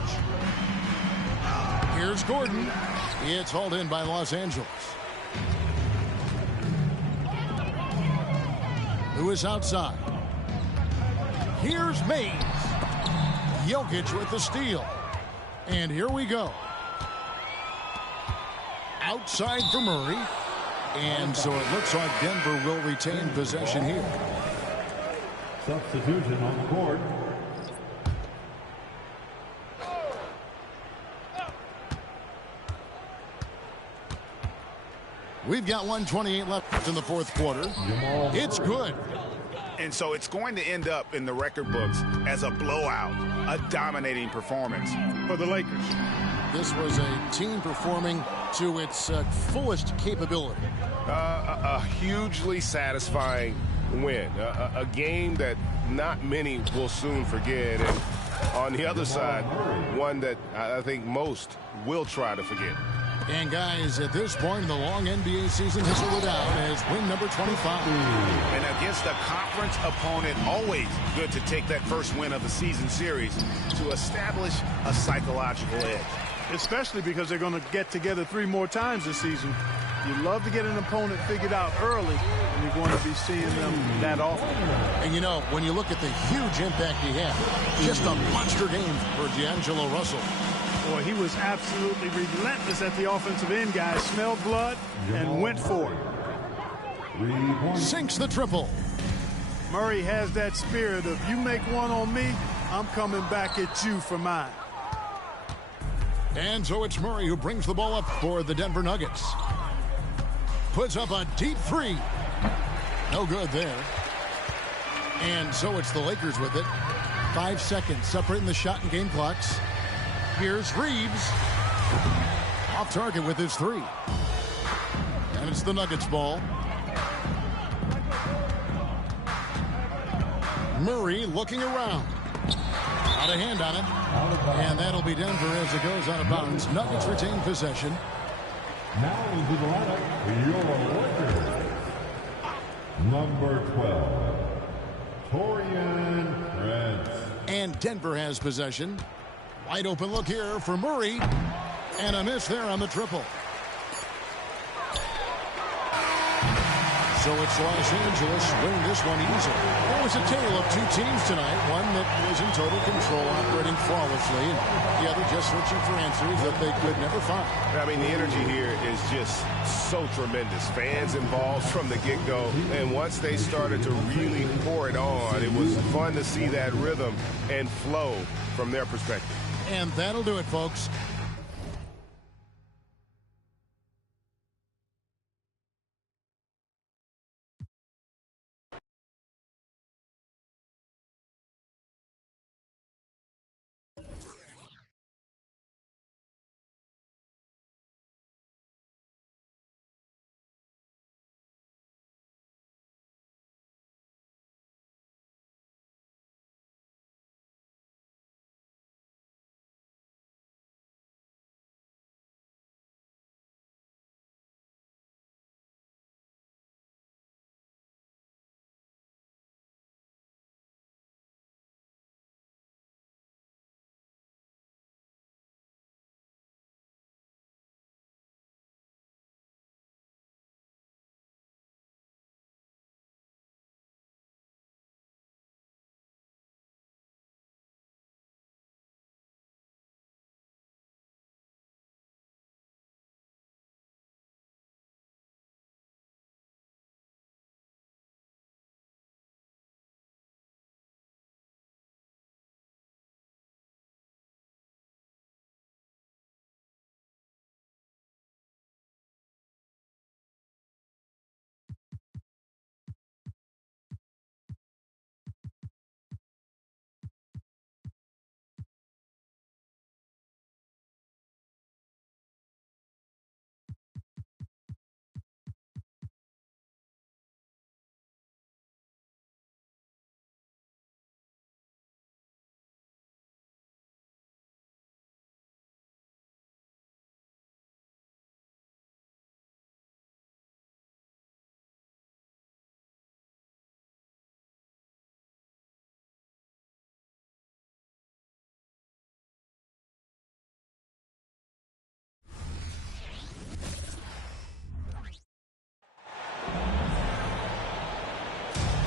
Here's Gordon. It's hauled in by Los Angeles. Lewis outside. Here's Mays. Jokic with the steal. And here we go. Outside for Murray. And so it looks like Denver will retain possession here. Substitution on the court. We've got 1:28 left in the fourth quarter. It's good. And so it's going to end up in the record books as a blowout, a dominating performance for the Lakers. This was a team performing to its fullest capability. A hugely satisfying win. A game that not many will soon forget. And on the other side, one that I think most will try to forget. And guys, at this point, the long NBA season has it out as win number 25. And against a conference opponent, always good to take that first win of the season series to establish a psychological edge. Especially because they're going to get together 3 more times this season. You love to get an opponent figured out early, and you're going to be seeing them that often. And you know, when you look at the huge impact he had, just a monster game for D'Angelo Russell. Boy, he was absolutely relentless at the offensive end, guys. Smelled blood and went for it. Sinks the triple. Murray has that spirit of, you make one on me, I'm coming back at you for mine. And so it's Murray who brings the ball up for the Denver Nuggets. Puts up a deep three. No good there. And so it's the Lakers with it. 5 seconds separating the shot and game clocks. Here's Reeves. Off target with his 3. And it's the Nuggets ball. Murray looking around. Out of hand on it. And that'll be Denver as it goes out of bounds. Nuggets retain possession. Now into the lineup, your Lakers. Number 12, Taurean Prince. And Denver has possession. Wide open look here for Murray. And a miss there on the triple. So it's Los Angeles win this one easily. It was a tale of two teams tonight. One that was in total control, operating flawlessly, and the other just searching for answers that they could never find. I mean, the energy here is just so tremendous. Fans involved from the get-go, and once they started to really pour it on, it was fun to see that rhythm and flow from their perspective. And that'll do it, folks.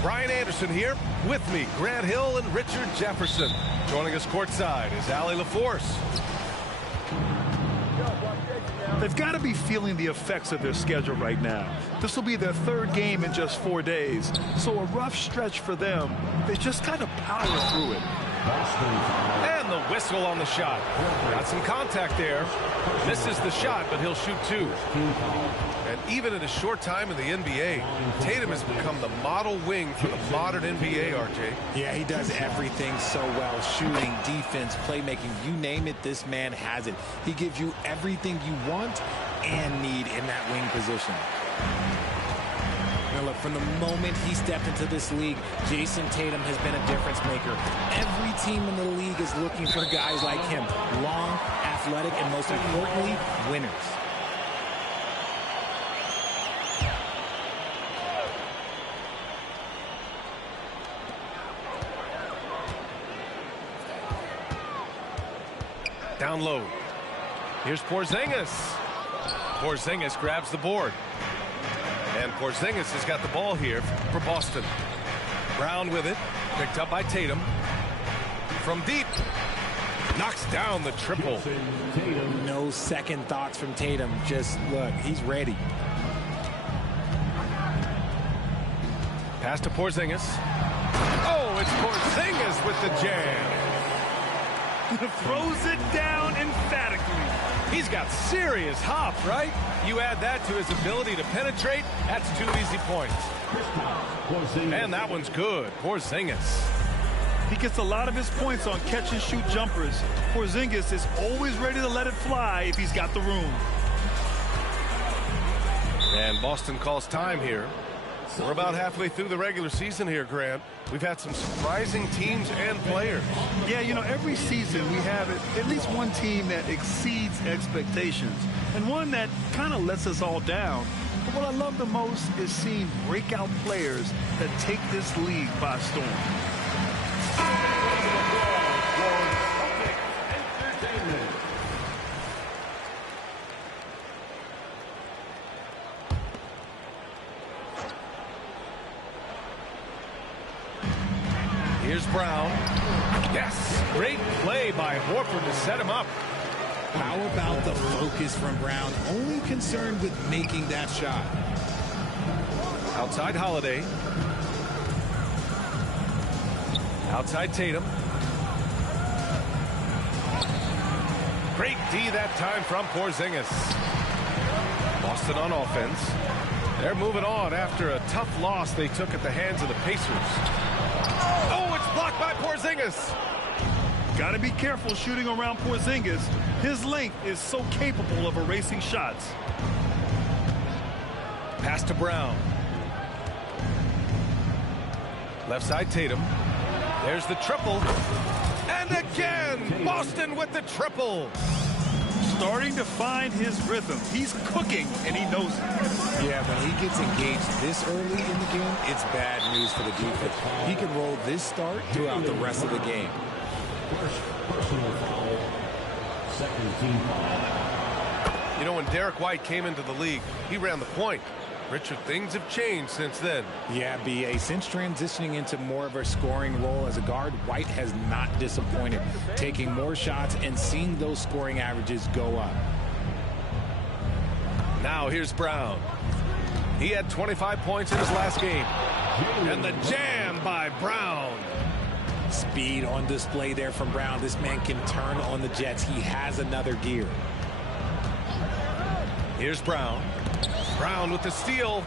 Brian Anderson here. With me, Grant Hill and Richard Jefferson. Joining us courtside is Allie LaForce. They've got to be feeling the effects of their schedule right now. This will be their third game in just 4 days. So a rough stretch for them. They just kind of power through it. And the whistle on the shot. Got some contact there. Misses the shot, but he'll shoot two. And even in a short time in the NBA, Tatum has become the model wing for the modern NBA, RJ. Yeah, he does everything so well. Shooting, defense, playmaking, you name it, this man has it. He gives you everything you want and need in that wing position. Now look, from the moment he stepped into this league, Jason Tatum has been a difference maker. Every team in the league is looking for guys like him. Long, athletic, and most importantly, winners. Down low. Here's Porzingis. Porzingis grabs the board. And Porzingis has got the ball here for Boston. Brown with it. Picked up by Tatum. From deep. Knocks down the triple. No second thoughts from Tatum. Just look, he's ready. Pass to Porzingis. Oh, it's Porzingis with the jam. Throws it down emphatically. He's got serious hop, right? You add that to his ability to penetrate, that's 2 easy points. And that one's good. Porzingis. He gets a lot of his points on catch-and-shoot jumpers. Porzingis is always ready to let it fly if he's got the room. And Boston calls time here. We're about halfway through the regular season here, Grant. We've had some surprising teams and players. Yeah, you know, every season we have at least one team that exceeds expectations and one that kind of lets us all down. But what I love the most is seeing breakout players that take this league by storm. Here's Brown. Yes, great play by Horford to set him up. How about the focus from Brown? Only concerned with making that shot. Outside Holiday. Outside Tatum. Great D that time from Porzingis. Boston on offense. They're moving on after a tough loss they took at the hands of the Pacers. Oh, it's blocked by Porzingis. Got to be careful shooting around Porzingis. His length is so capable of erasing shots. Pass to Brown. Left side Tatum. There's the triple. And again, Boston with the triple. Starting to find his rhythm. He's cooking, and he knows it. Yeah, when he gets engaged this early in the game, it's bad news for the defense. He can roll this start throughout the rest of the game. First personal foul. Second team foul. You know, when Derek White came into the league, he ran the point. Richard, things have changed since then. Yeah, B.A. Since transitioning into more of a scoring role as a guard, White has not disappointed, taking more shots and seeing those scoring averages go up. Now here's Brown. He had 25 points in his last game. And the jam by Brown. Speed on display there from Brown. This man can turn on the Jets. He has another gear. Here's Brown. Brown with the steal.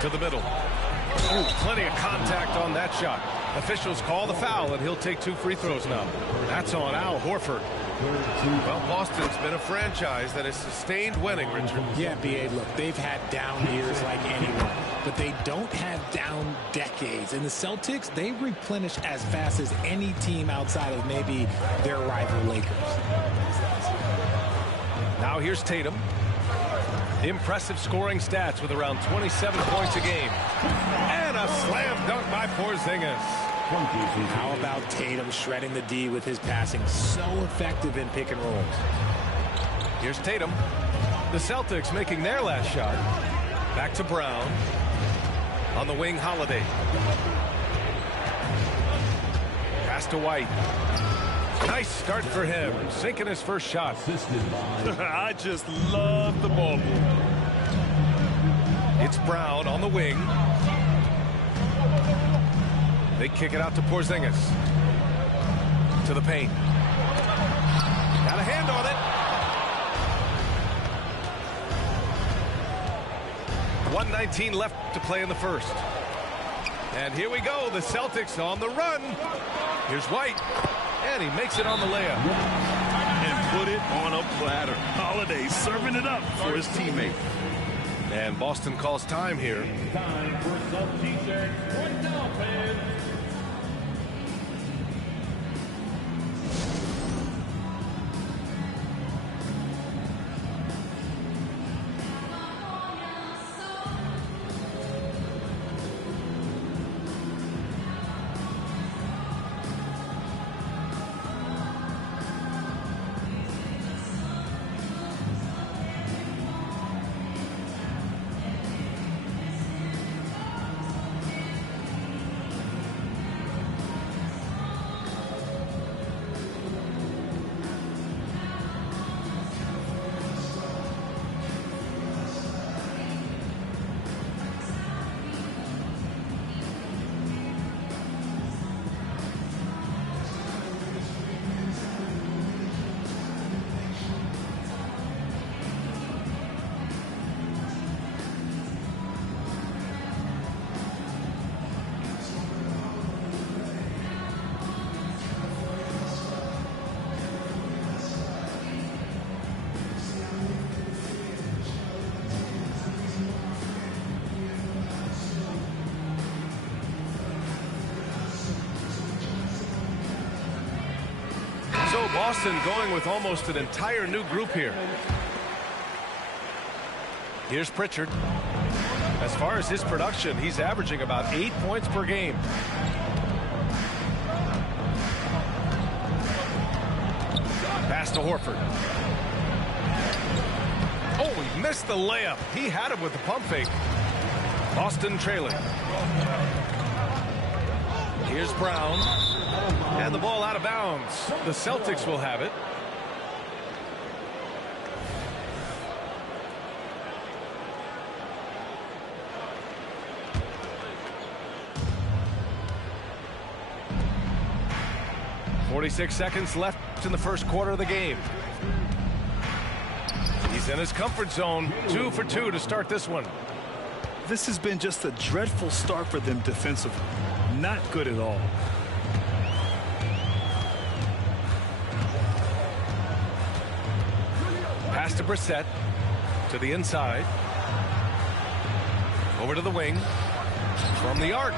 To the middle. Ooh, plenty of contact on that shot. Officials call the foul, and he'll take 2 free throws now. That's on Al Horford. Well, Boston's been a franchise that has sustained winning, Richard. Yeah, B.A., look, they've had down years like anyone, but they don't have down decades. And the Celtics, they replenish as fast as any team outside of maybe their rival Lakers. Now here's Tatum. Impressive scoring stats with around 27 points a game. And a slam dunk by Porzingis. How about Tatum shredding the D with his passing? So effective in pick and rolls. Here's Tatum. The Celtics making their last shot. Back to Brown. On the wing, Holiday. Pass to White. Nice start for him. Sinking his first shot. I just love the ball move. It's Brown on the wing. They kick it out to Porzingis. To the paint. Got a hand on it. 1:19 left to play in the first. And here we go. The Celtics on the run. Here's White. And he makes it on the layup. And put it on a platter. Holiday serving it up for his teammate. And Boston calls time here. Time for some t-shirts. Right now, fans. So Boston going with almost an entire new group here. Here's Pritchard. As far as his production, he's averaging about 8 points per game. Pass to Horford. Oh, he missed the layup. He had him with the pump fake. Boston trailing. Here's Brown. And the ball out of bounds. The Celtics will have it. .46 seconds left in the first quarter of the game. He's in his comfort zone. 2 for 2 to start this one. This has been just a dreadful start for them defensively. Not good at all. Pass to Brissett. To the inside. Over to the wing. From the arc.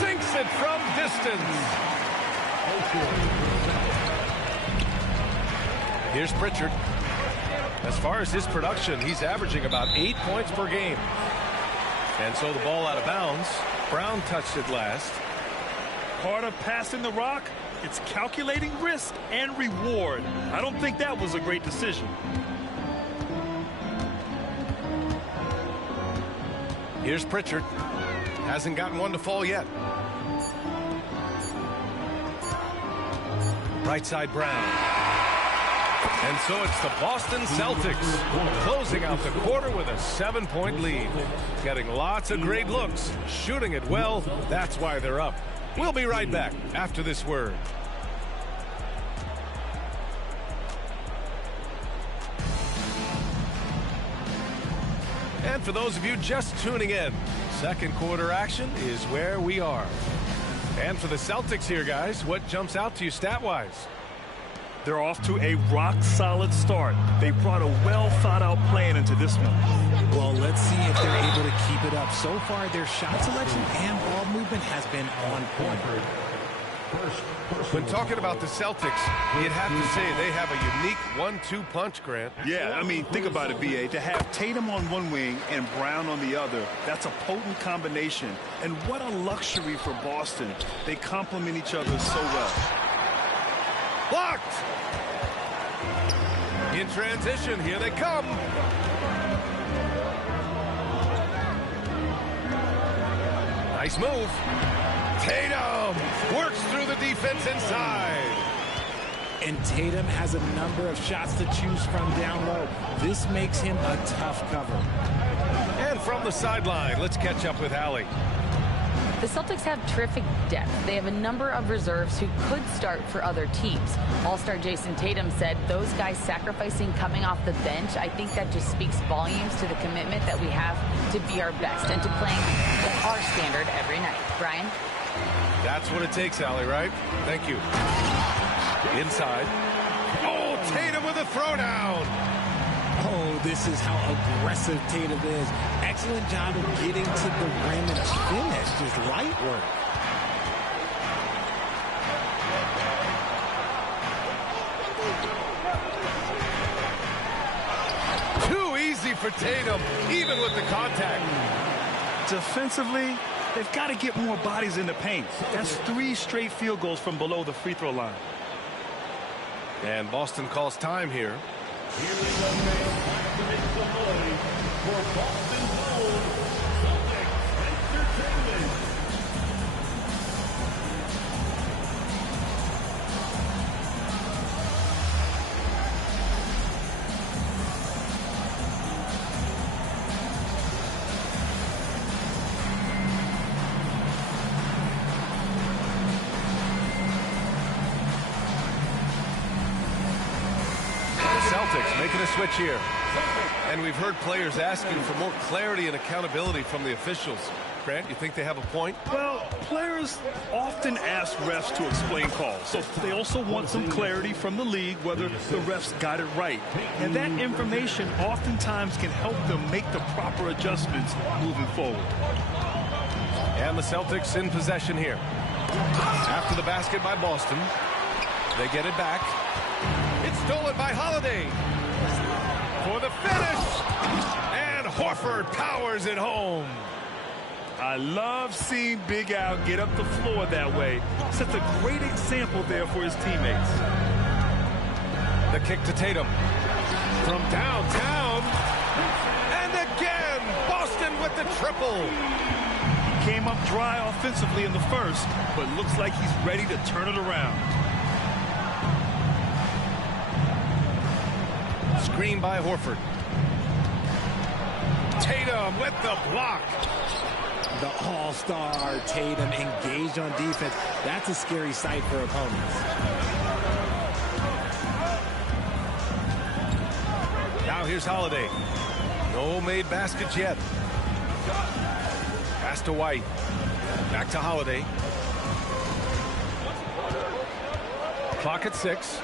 Sinks it from distance. Here's Pritchard. As far as his production, he's averaging about 8 points per game. And so the ball out of bounds. Brown touched it last. Part of passing the rock, it's calculating risk and reward. I don't think that was a great decision. Here's Pritchard. Hasn't gotten one to fall yet. Right side Brown. And so it's the Boston Celtics closing out the quarter with a 7-point lead. Getting lots of great looks, shooting it well. That's why they're up. We'll be right back after this word. And for those of you just tuning in, second quarter action is where we are. And for the Celtics here, guys, what jumps out to you stat-wise? They're off to a rock-solid start. They brought a well-thought-out plan into this one. Well, let's see if they're able to keep it up. So far, their shot selection and ball movement has been on point. When talking about the Celtics, you'd have to say they have a unique 1-2 punch, Grant. Yeah, I mean, think about it, B.A. To have Tatum on one wing and Brown on the other, that's a potent combination. And what a luxury for Boston. They complement each other so well. Blocked! In transition, here they come. Nice move. Tatum works through the defense inside. And Tatum has a number of shots to choose from down low. This makes him a tough cover. And from the sideline, let's catch up with Allie. The Celtics have terrific depth. They have a number of reserves who could start for other teams. All-star Jason Tatum said those guys sacrificing coming off the bench, I think that just speaks volumes to the commitment that we have to be our best and to playing to our standard every night. Brian? That's what it takes, Allie, right? Thank you. Inside. Oh, Tatum with a throwdown. Oh, this is how aggressive Tatum is. Excellent job of getting to the rim and finish. Just light work. Too easy for Tatum, even with the contact. Defensively, they've got to get more bodies in the paint. That's 3 straight field goals from below the free throw line. And Boston calls time here. Here is a man back to make some noise for Boston Gold, Celtics Entertainment. Making a switch here. And we've heard players asking for more clarity and accountability from the officials. Grant, you think they have a point? Well, players often ask refs to explain calls. So they also want some clarity from the league whether the refs got it right. And that information oftentimes can help them make the proper adjustments moving forward. And the Celtics in possession here. After the basket by Boston, they get it back. It's stolen by Holiday. For the finish. And Horford powers it home. I love seeing Big Al get up the floor that way. Sets a great example there for his teammates. The kick to Tatum. From downtown. And again, Boston with the triple. pull. Came up dry offensively in the first, but looks like he's ready to turn it around. Screen by Horford. Tatum with the block. The all-star Tatum engaged on defense. That's a scary sight for opponents. Now here's Holiday. No made baskets yet. Pass to White. Back to Holiday. Clock at 6.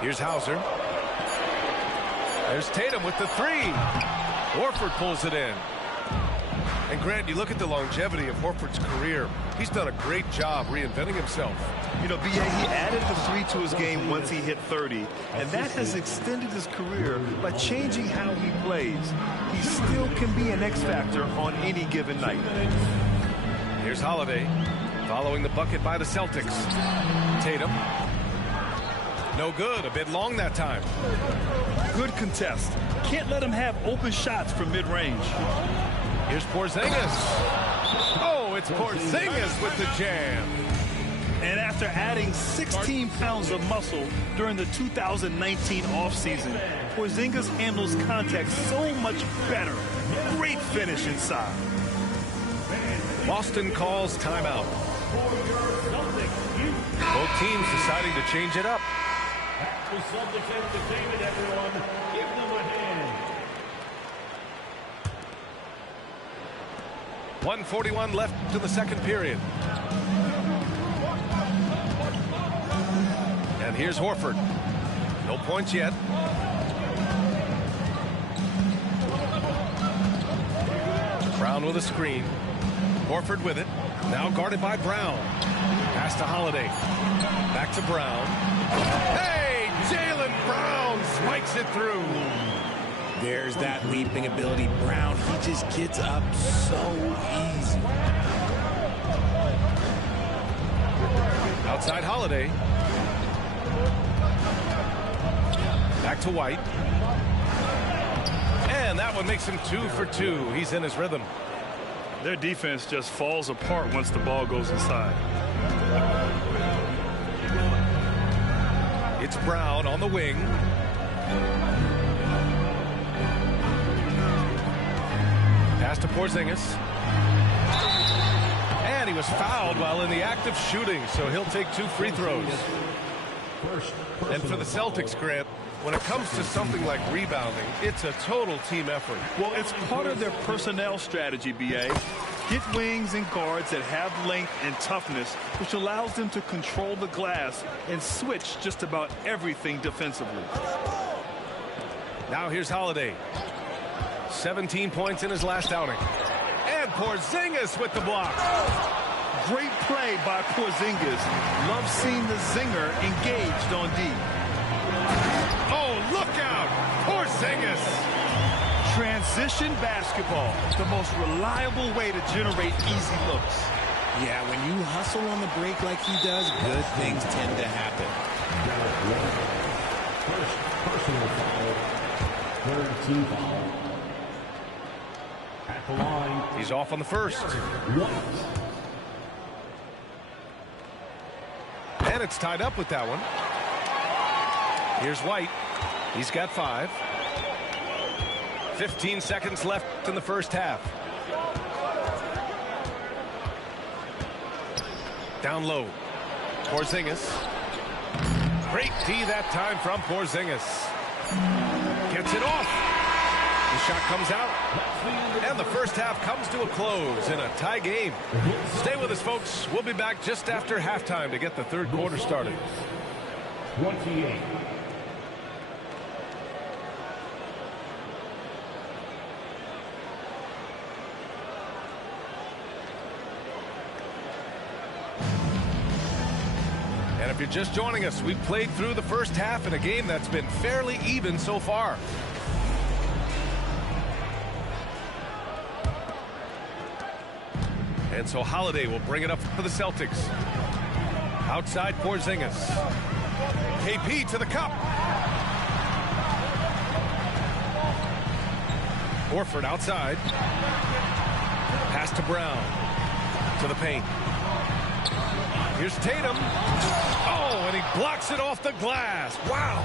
Here's Hauser. There's Tatum with the 3. Horford pulls it in. And Grant, you look at the longevity of Horford's career. He's done a great job reinventing himself. You know, B.A., he added the 3 to his game once he hit 30, and that has extended his career by changing how he plays. He still can be an X factor on any given night. Here's Holiday, following the bucket by the Celtics. Tatum. No good, a bit long that time. Good contest. Can't let him have open shots from mid-range. Here's Porzingis. Oh, it's Porzingis with the jam. And after adding 16 pounds of muscle during the 2019 offseason, Porzingis handles contact so much better. Great finish inside. Boston calls timeout. Both teams deciding to change it up. The Celtics entertainment, everyone. Give them a hand. 1:41 left to the second period. And here's Horford. No points yet. Brown with a screen. Horford with it. Now guarded by Brown. Pass to Holiday. Back to Brown. Hey, Jaylen Brown spikes it through. There's that leaping ability. Brown, he just gets up so easy. Outside Holiday. Back to White. And that one makes him 2 for 2. He's in his rhythm. Their defense just falls apart once the ball goes inside. It's Brown on the wing. Pass to Porzingis. And he was fouled while in the act of shooting, so he'll take 2 free throws. And for the Celtics, Grant, when it comes to something like rebounding, it's a total team effort. Well, it's part of their personnel strategy, B.A. Get wings and guards that have length and toughness, which allows them to control the glass and switch just about everything defensively. Now here's Holiday. 17 points in his last outing. And Porzingis with the block. Great play by Porzingis. Love seeing the zinger engaged on D. Oh, look out! Porzingis! Transition basketball, the most reliable way to generate easy looks. Yeah, when you hustle on the break like he does, good things tend to happen. First personal foul. Third team foul. At the line. He's off on the first. And it's tied up with that one. Here's White. He's got 5. 15 seconds left in the first half. Down low. Porzingis. Great D that time from Porzingis. Gets it off. The shot comes out. And the first half comes to a close in a tie game. Stay with us, folks. We'll be back just after halftime to get the third quarter started. 28. And if you're just joining us, we've played through the first half in a game that's been fairly even so far. And so Holiday will bring it up for the Celtics. Outside Porzingis. KP to the cup. Horford outside. Pass to Brown. To the paint. Here's Tatum. Oh, and he blocks it off the glass. Wow.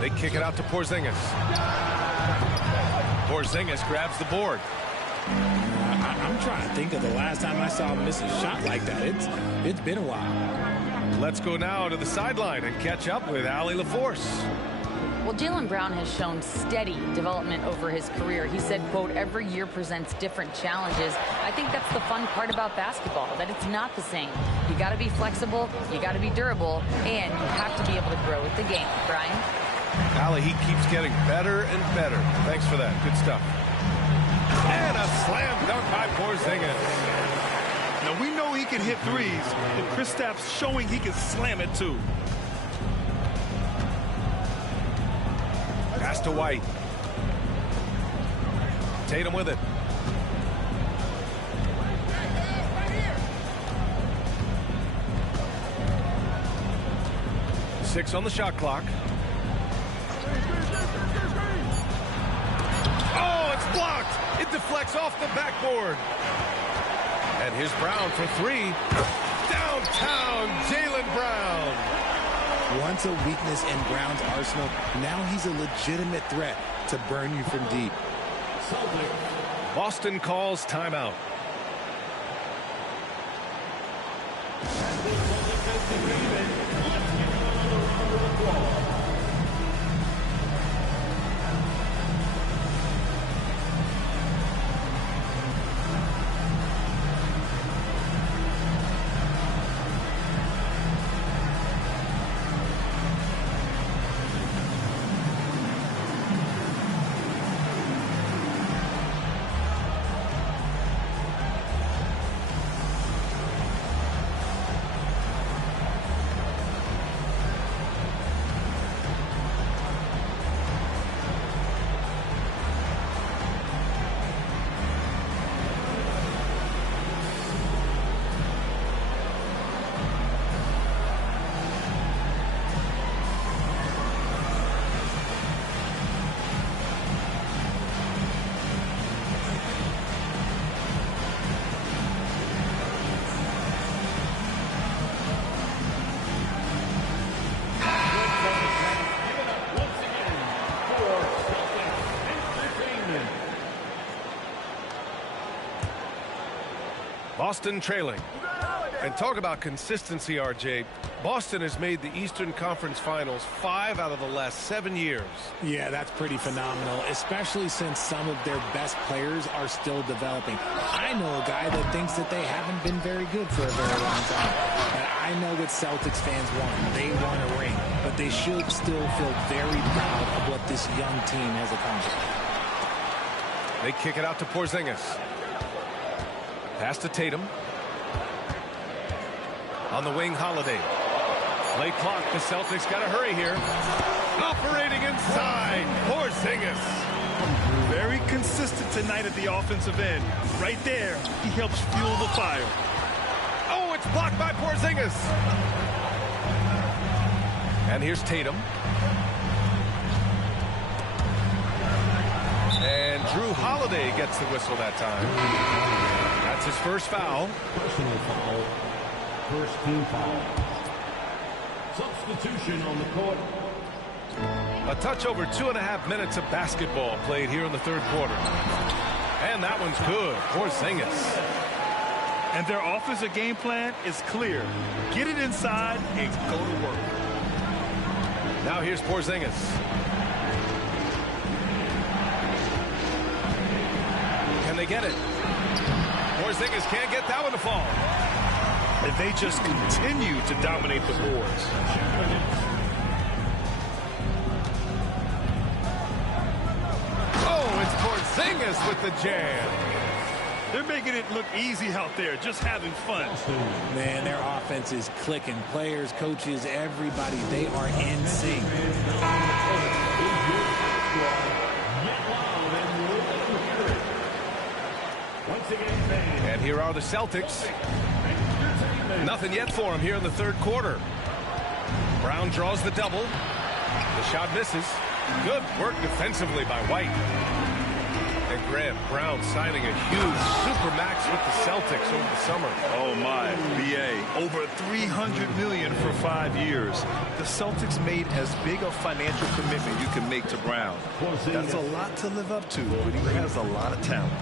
They kick it out to Porzingis. Porzingis grabs the board. I'm trying to think of the last time I saw him miss a shot like that. It's been a while. Let's go now to the sideline and catch up with Allie LaForce. Well, Jaylen Brown has shown steady development over his career. He said, quote, every year presents different challenges. I think that's the fun part about basketball, that it's not the same. You got to be flexible, you got to be durable, and you have to be able to grow with the game. Brian? Allie, he keeps getting better and better. Thanks for that. Good stuff. And a slam dunk by Porzingis. Now, we know he can hit threes, but Kristaps showing he can slam it, too. Pass to White. Tatum with it. Six on the shot clock. Oh, it's blocked. It deflects off the backboard. And here's Brown for three. Downtown, Jaylen Brown. Once a weakness in Brown's arsenal, now he's a legitimate threat to burn you from deep. Boston calls timeout. Boston trailing. And talk about consistency, RJ. Boston has made the Eastern Conference Finals 5 out of the last 7 years. Yeah, that's pretty phenomenal, especially since some of their best players are still developing. I know a guy that thinks that they haven't been very good for a very long time. And I know what Celtics fans want. They want a ring, but they should still feel very proud of what this young team has accomplished. They kick it out to Porzingis. Pass to Tatum. On the wing, Holiday. Late clock. The Celtics got to hurry here. Operating inside. Porzingis. Very consistent tonight at the offensive end. Right there, he helps fuel the fire. Oh, it's blocked by Porzingis. And here's Tatum. And Drew Holiday gets the whistle that time. That's his first foul. Personal foul. First team foul. Substitution on the court. A touch over 2.5 minutes of basketball played here in the third quarter. And that one's good. Porzingis. And their offensive game plan is clear. Get it inside and go to work. Now here's Porzingis. Can they get it? Porzingis can't get that one to fall. And they just continue to dominate the boards. Oh, it's Porzingis with the jam. They're making it look easy out there, just having fun. Man, their offense is clicking. Players, coaches, everybody, they are in sync. And here are the Celtics. Nothing yet for him here in the third quarter. Brown draws the double. The shot misses. Good work defensively by White. And Grant Brown signing a huge supermax with the Celtics over the summer. Oh my, BA, over $300 million for 5 years. The Celtics made as big a financial commitment you can make to Brown. That's a lot to live up to, but he has a lot of talent.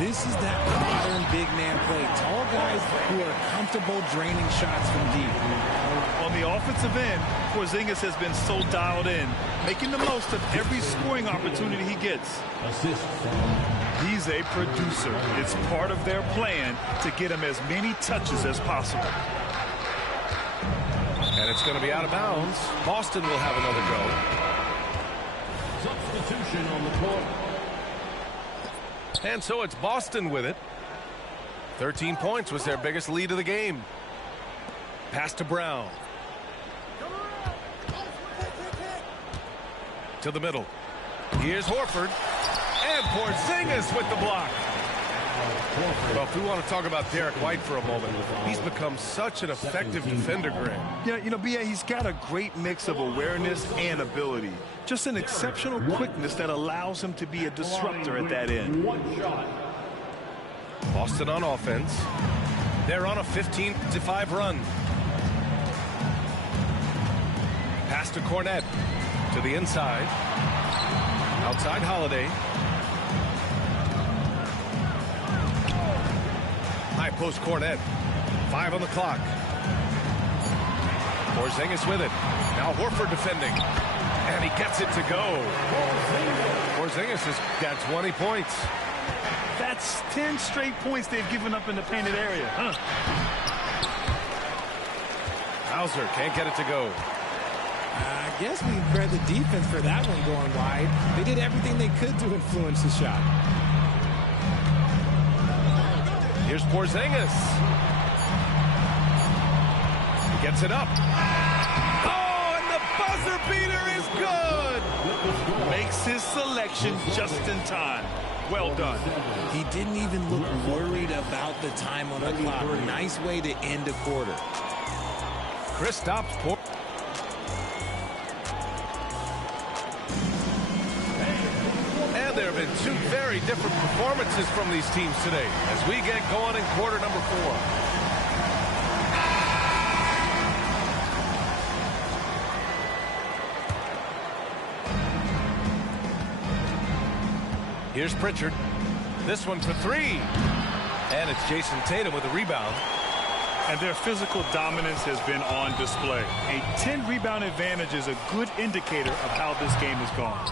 This is that modern big man play. Tall guys who are comfortable draining shots from deep. On the offensive end, Porzingis has been so dialed in, making the most of every scoring opportunity he gets. He's a producer. It's part of their plan to get him as many touches as possible. And it's going to be out of bounds. Boston will have another go. Substitution on the court. And so it's Boston with it. 13 points was their biggest lead of the game. Pass to Brown. To the middle. Here's Horford. And Porzingis with the block. Well, if we want to talk about Derek White for a moment, he's become such an effective defender, Grant. Yeah, you know, B.A., he's got a great mix of awareness and ability. Just an exceptional quickness that allows him to be a disruptor at that end. Boston on offense. They're on a 15-5 run. Pass to Cornette. To the inside. Outside Holiday. High post Cornette. 5 on the clock. Porzingis with it. Now Horford defending. And he gets it to go. Porzingis has got 20 points. That's 10 straight points they've given up in the painted area. Hauser can't get it to go. I guess we can credit the defense for that one going wide. They did everything they could to influence the shot. Here's Porzingis. He gets it up. Oh, and the buzzer beater is good. Makes his selection just in time. Well done. He didn't even look worried about the time on the clock. Nice way to end a quarter. Chris stops Porzingis. And there have been two very different performances from these teams today as we get going in quarter number 4. Here's Pritchard. This one for 3. And it's Jason Tatum with a rebound. And their physical dominance has been on display. A 10-rebound advantage is a good indicator of how this game has gone.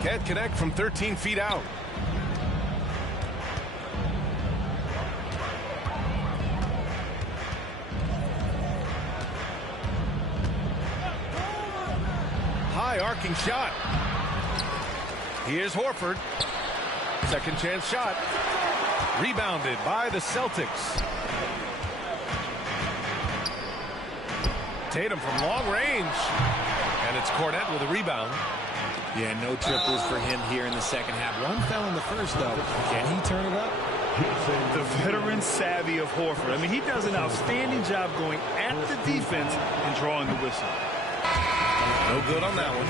Can't connect from 13 feet out. High arcing shot. Here's Horford. Second chance shot. Rebounded by the Celtics. Tatum from long range. And it's Cornette with a rebound. Yeah, no triples for him here in the second half. One fell in the first, though. Can he turn it up? The veteran savvy of Horford. I mean, he does an outstanding job going at the defense and drawing the whistle. No good on that one.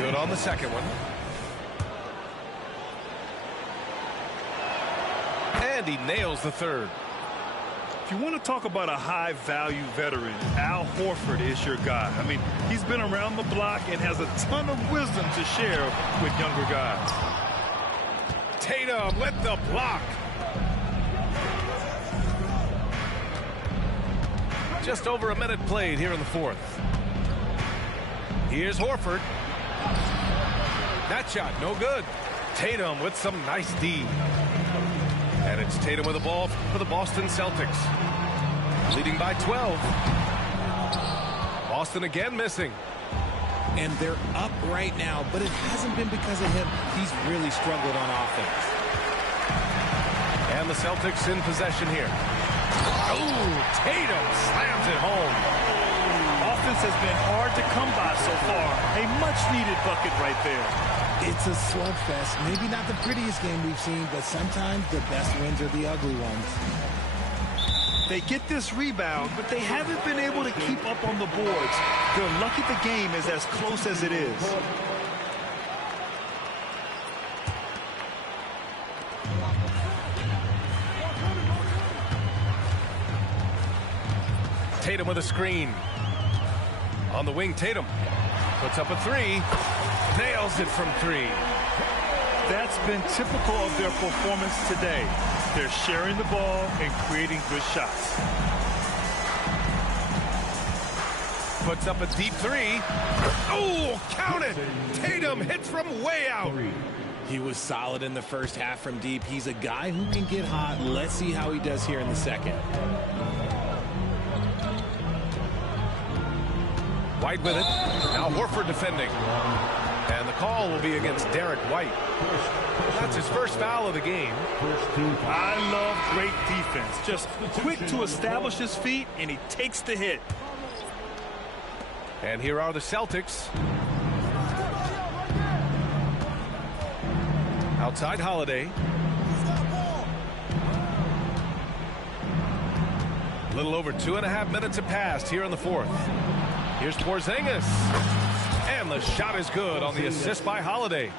Good on the second one. And he nails the third. If you want to talk about a high-value veteran, Al Horford is your guy. I mean, he's been around the block and has a ton of wisdom to share with younger guys. Tatum with the block. Just over a minute played here in the fourth. Here's Horford. That shot, no good. Tatum with some nice D. And it's Tatum with the ball for the Boston Celtics. Leading by 12. Boston again missing. And they're up right now, but it hasn't been because of him. He's really struggled on offense. And the Celtics in possession here. Oh, Tatum slams it home. Offense has been hard to come by so far. A much-needed bucket right there. It's a slugfest. Maybe not the prettiest game we've seen, but sometimes the best wins are the ugly ones. They get this rebound, but they haven't been able to keep up on the boards. They're lucky the game is as close as it is. Tatum with a screen. On the wing, Tatum puts up a three. Nails it from three. That's been typical of their performance today. They're sharing the ball and creating good shots. Puts up a deep three. Oh, count it! Tatum hits from way out. He was solid in the first half from deep. He's a guy who can get hot. Let's see how he does here in the second. White with it. Now Horford defending. And the call will be against Derek White. That's his first foul of the game. I love great defense. Just quick to establish his feet, and he takes the hit. And here are the Celtics. Outside Holiday. A little over 2.5 minutes have passed here in the fourth. Here's Porzingis. And the shot is good on the assist by Holiday.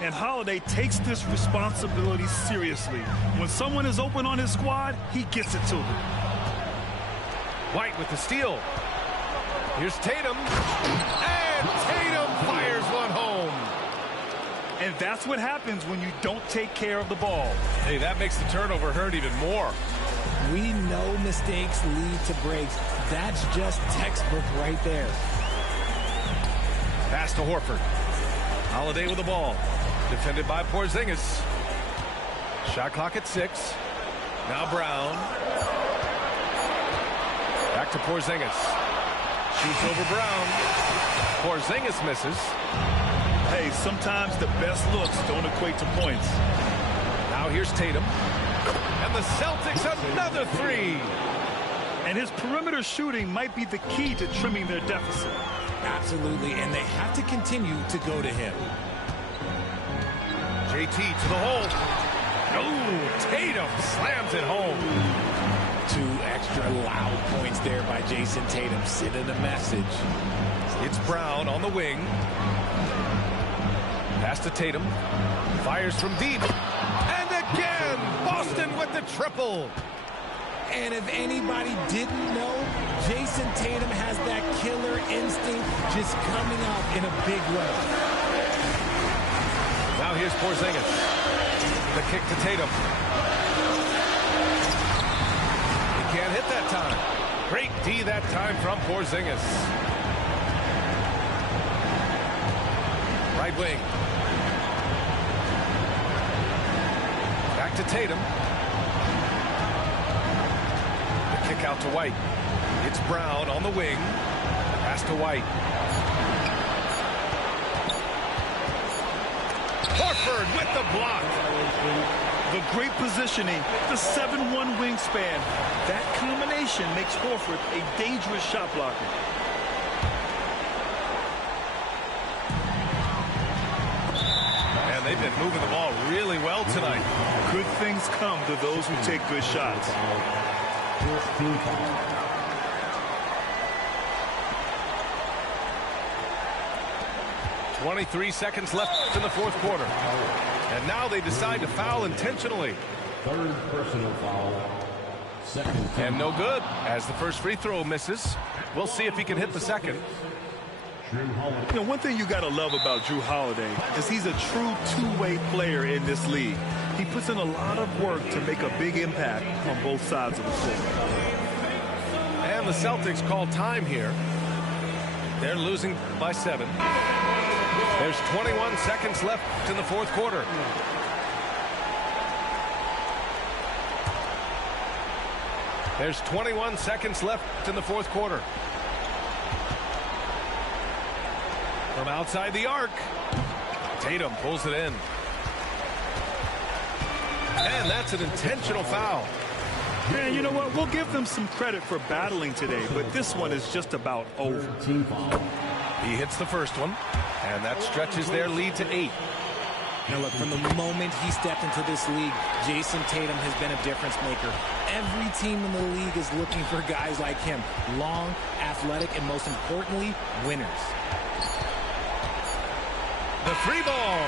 And Holiday takes this responsibility seriously. When someone is open on his squad, he gets it to them. White with the steal. Here's Tatum. And Tatum fires one home. And that's what happens when you don't take care of the ball. Hey, that makes the turnover hurt even more. We know mistakes lead to breaks. That's just textbook right there. Pass to Horford. Holiday with the ball. Defended by Porzingis. Shot clock at 6. Now Brown. Back to Porzingis. Shoots over Brown. Porzingis misses. Hey, sometimes the best looks don't equate to points. Now here's Tatum. And the Celtics another three. And his perimeter shooting might be the key to trimming their deficit. Absolutely, and they have to continue to go to him. JT to the hole. Oh, Tatum slams it home. 2 extra loud points there by Jason Tatum, sending a message. It's Brown on the wing. Pass to Tatum. Fires from deep. And again, Boston with the triple. And if anybody didn't know, Jason Tatum has that killer instinct just coming out in a big way. Now here's Porzingis. The kick to Tatum. He can't hit that time. Great D that time from Porzingis. Right wing. Back to Tatum. The kick out to White. It's Brown on the wing. Pass to White. Horford with the block. The great positioning, the 7'1" wingspan. That combination makes Horford a dangerous shot blocker. And they've been moving the ball really well tonight. Good things come to those who take good shots. 23 seconds left in the fourth quarter. And now they decide to foul intentionally. Third personal foul. Second. And no good as the first free throw misses. We'll see if he can hit the second. You know, one thing you got to love about Jrue Holiday is he's a true two-way player in this league. He puts in a lot of work to make a big impact on both sides of the floor. And the Celtics call time here. They're losing by 7. There's 21 seconds left in the fourth quarter. There's 21 seconds left in the fourth quarter. From outside the arc, Tatum pulls it in. And that's an intentional foul. Man, you know what? We'll give them some credit for battling today, but this one is just about over. He hits the first one, and that stretches their lead to 8. Now, look, from the moment he stepped into this league, Jason Tatum has been a difference maker. Every team in the league is looking for guys like him. Long, athletic, and most importantly, winners. The free ball.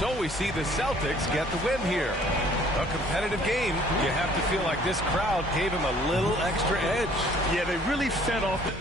So we see the Celtics get the win here. A competitive game. You have to feel like this crowd gave him a little extra edge. Yeah, they really fed off the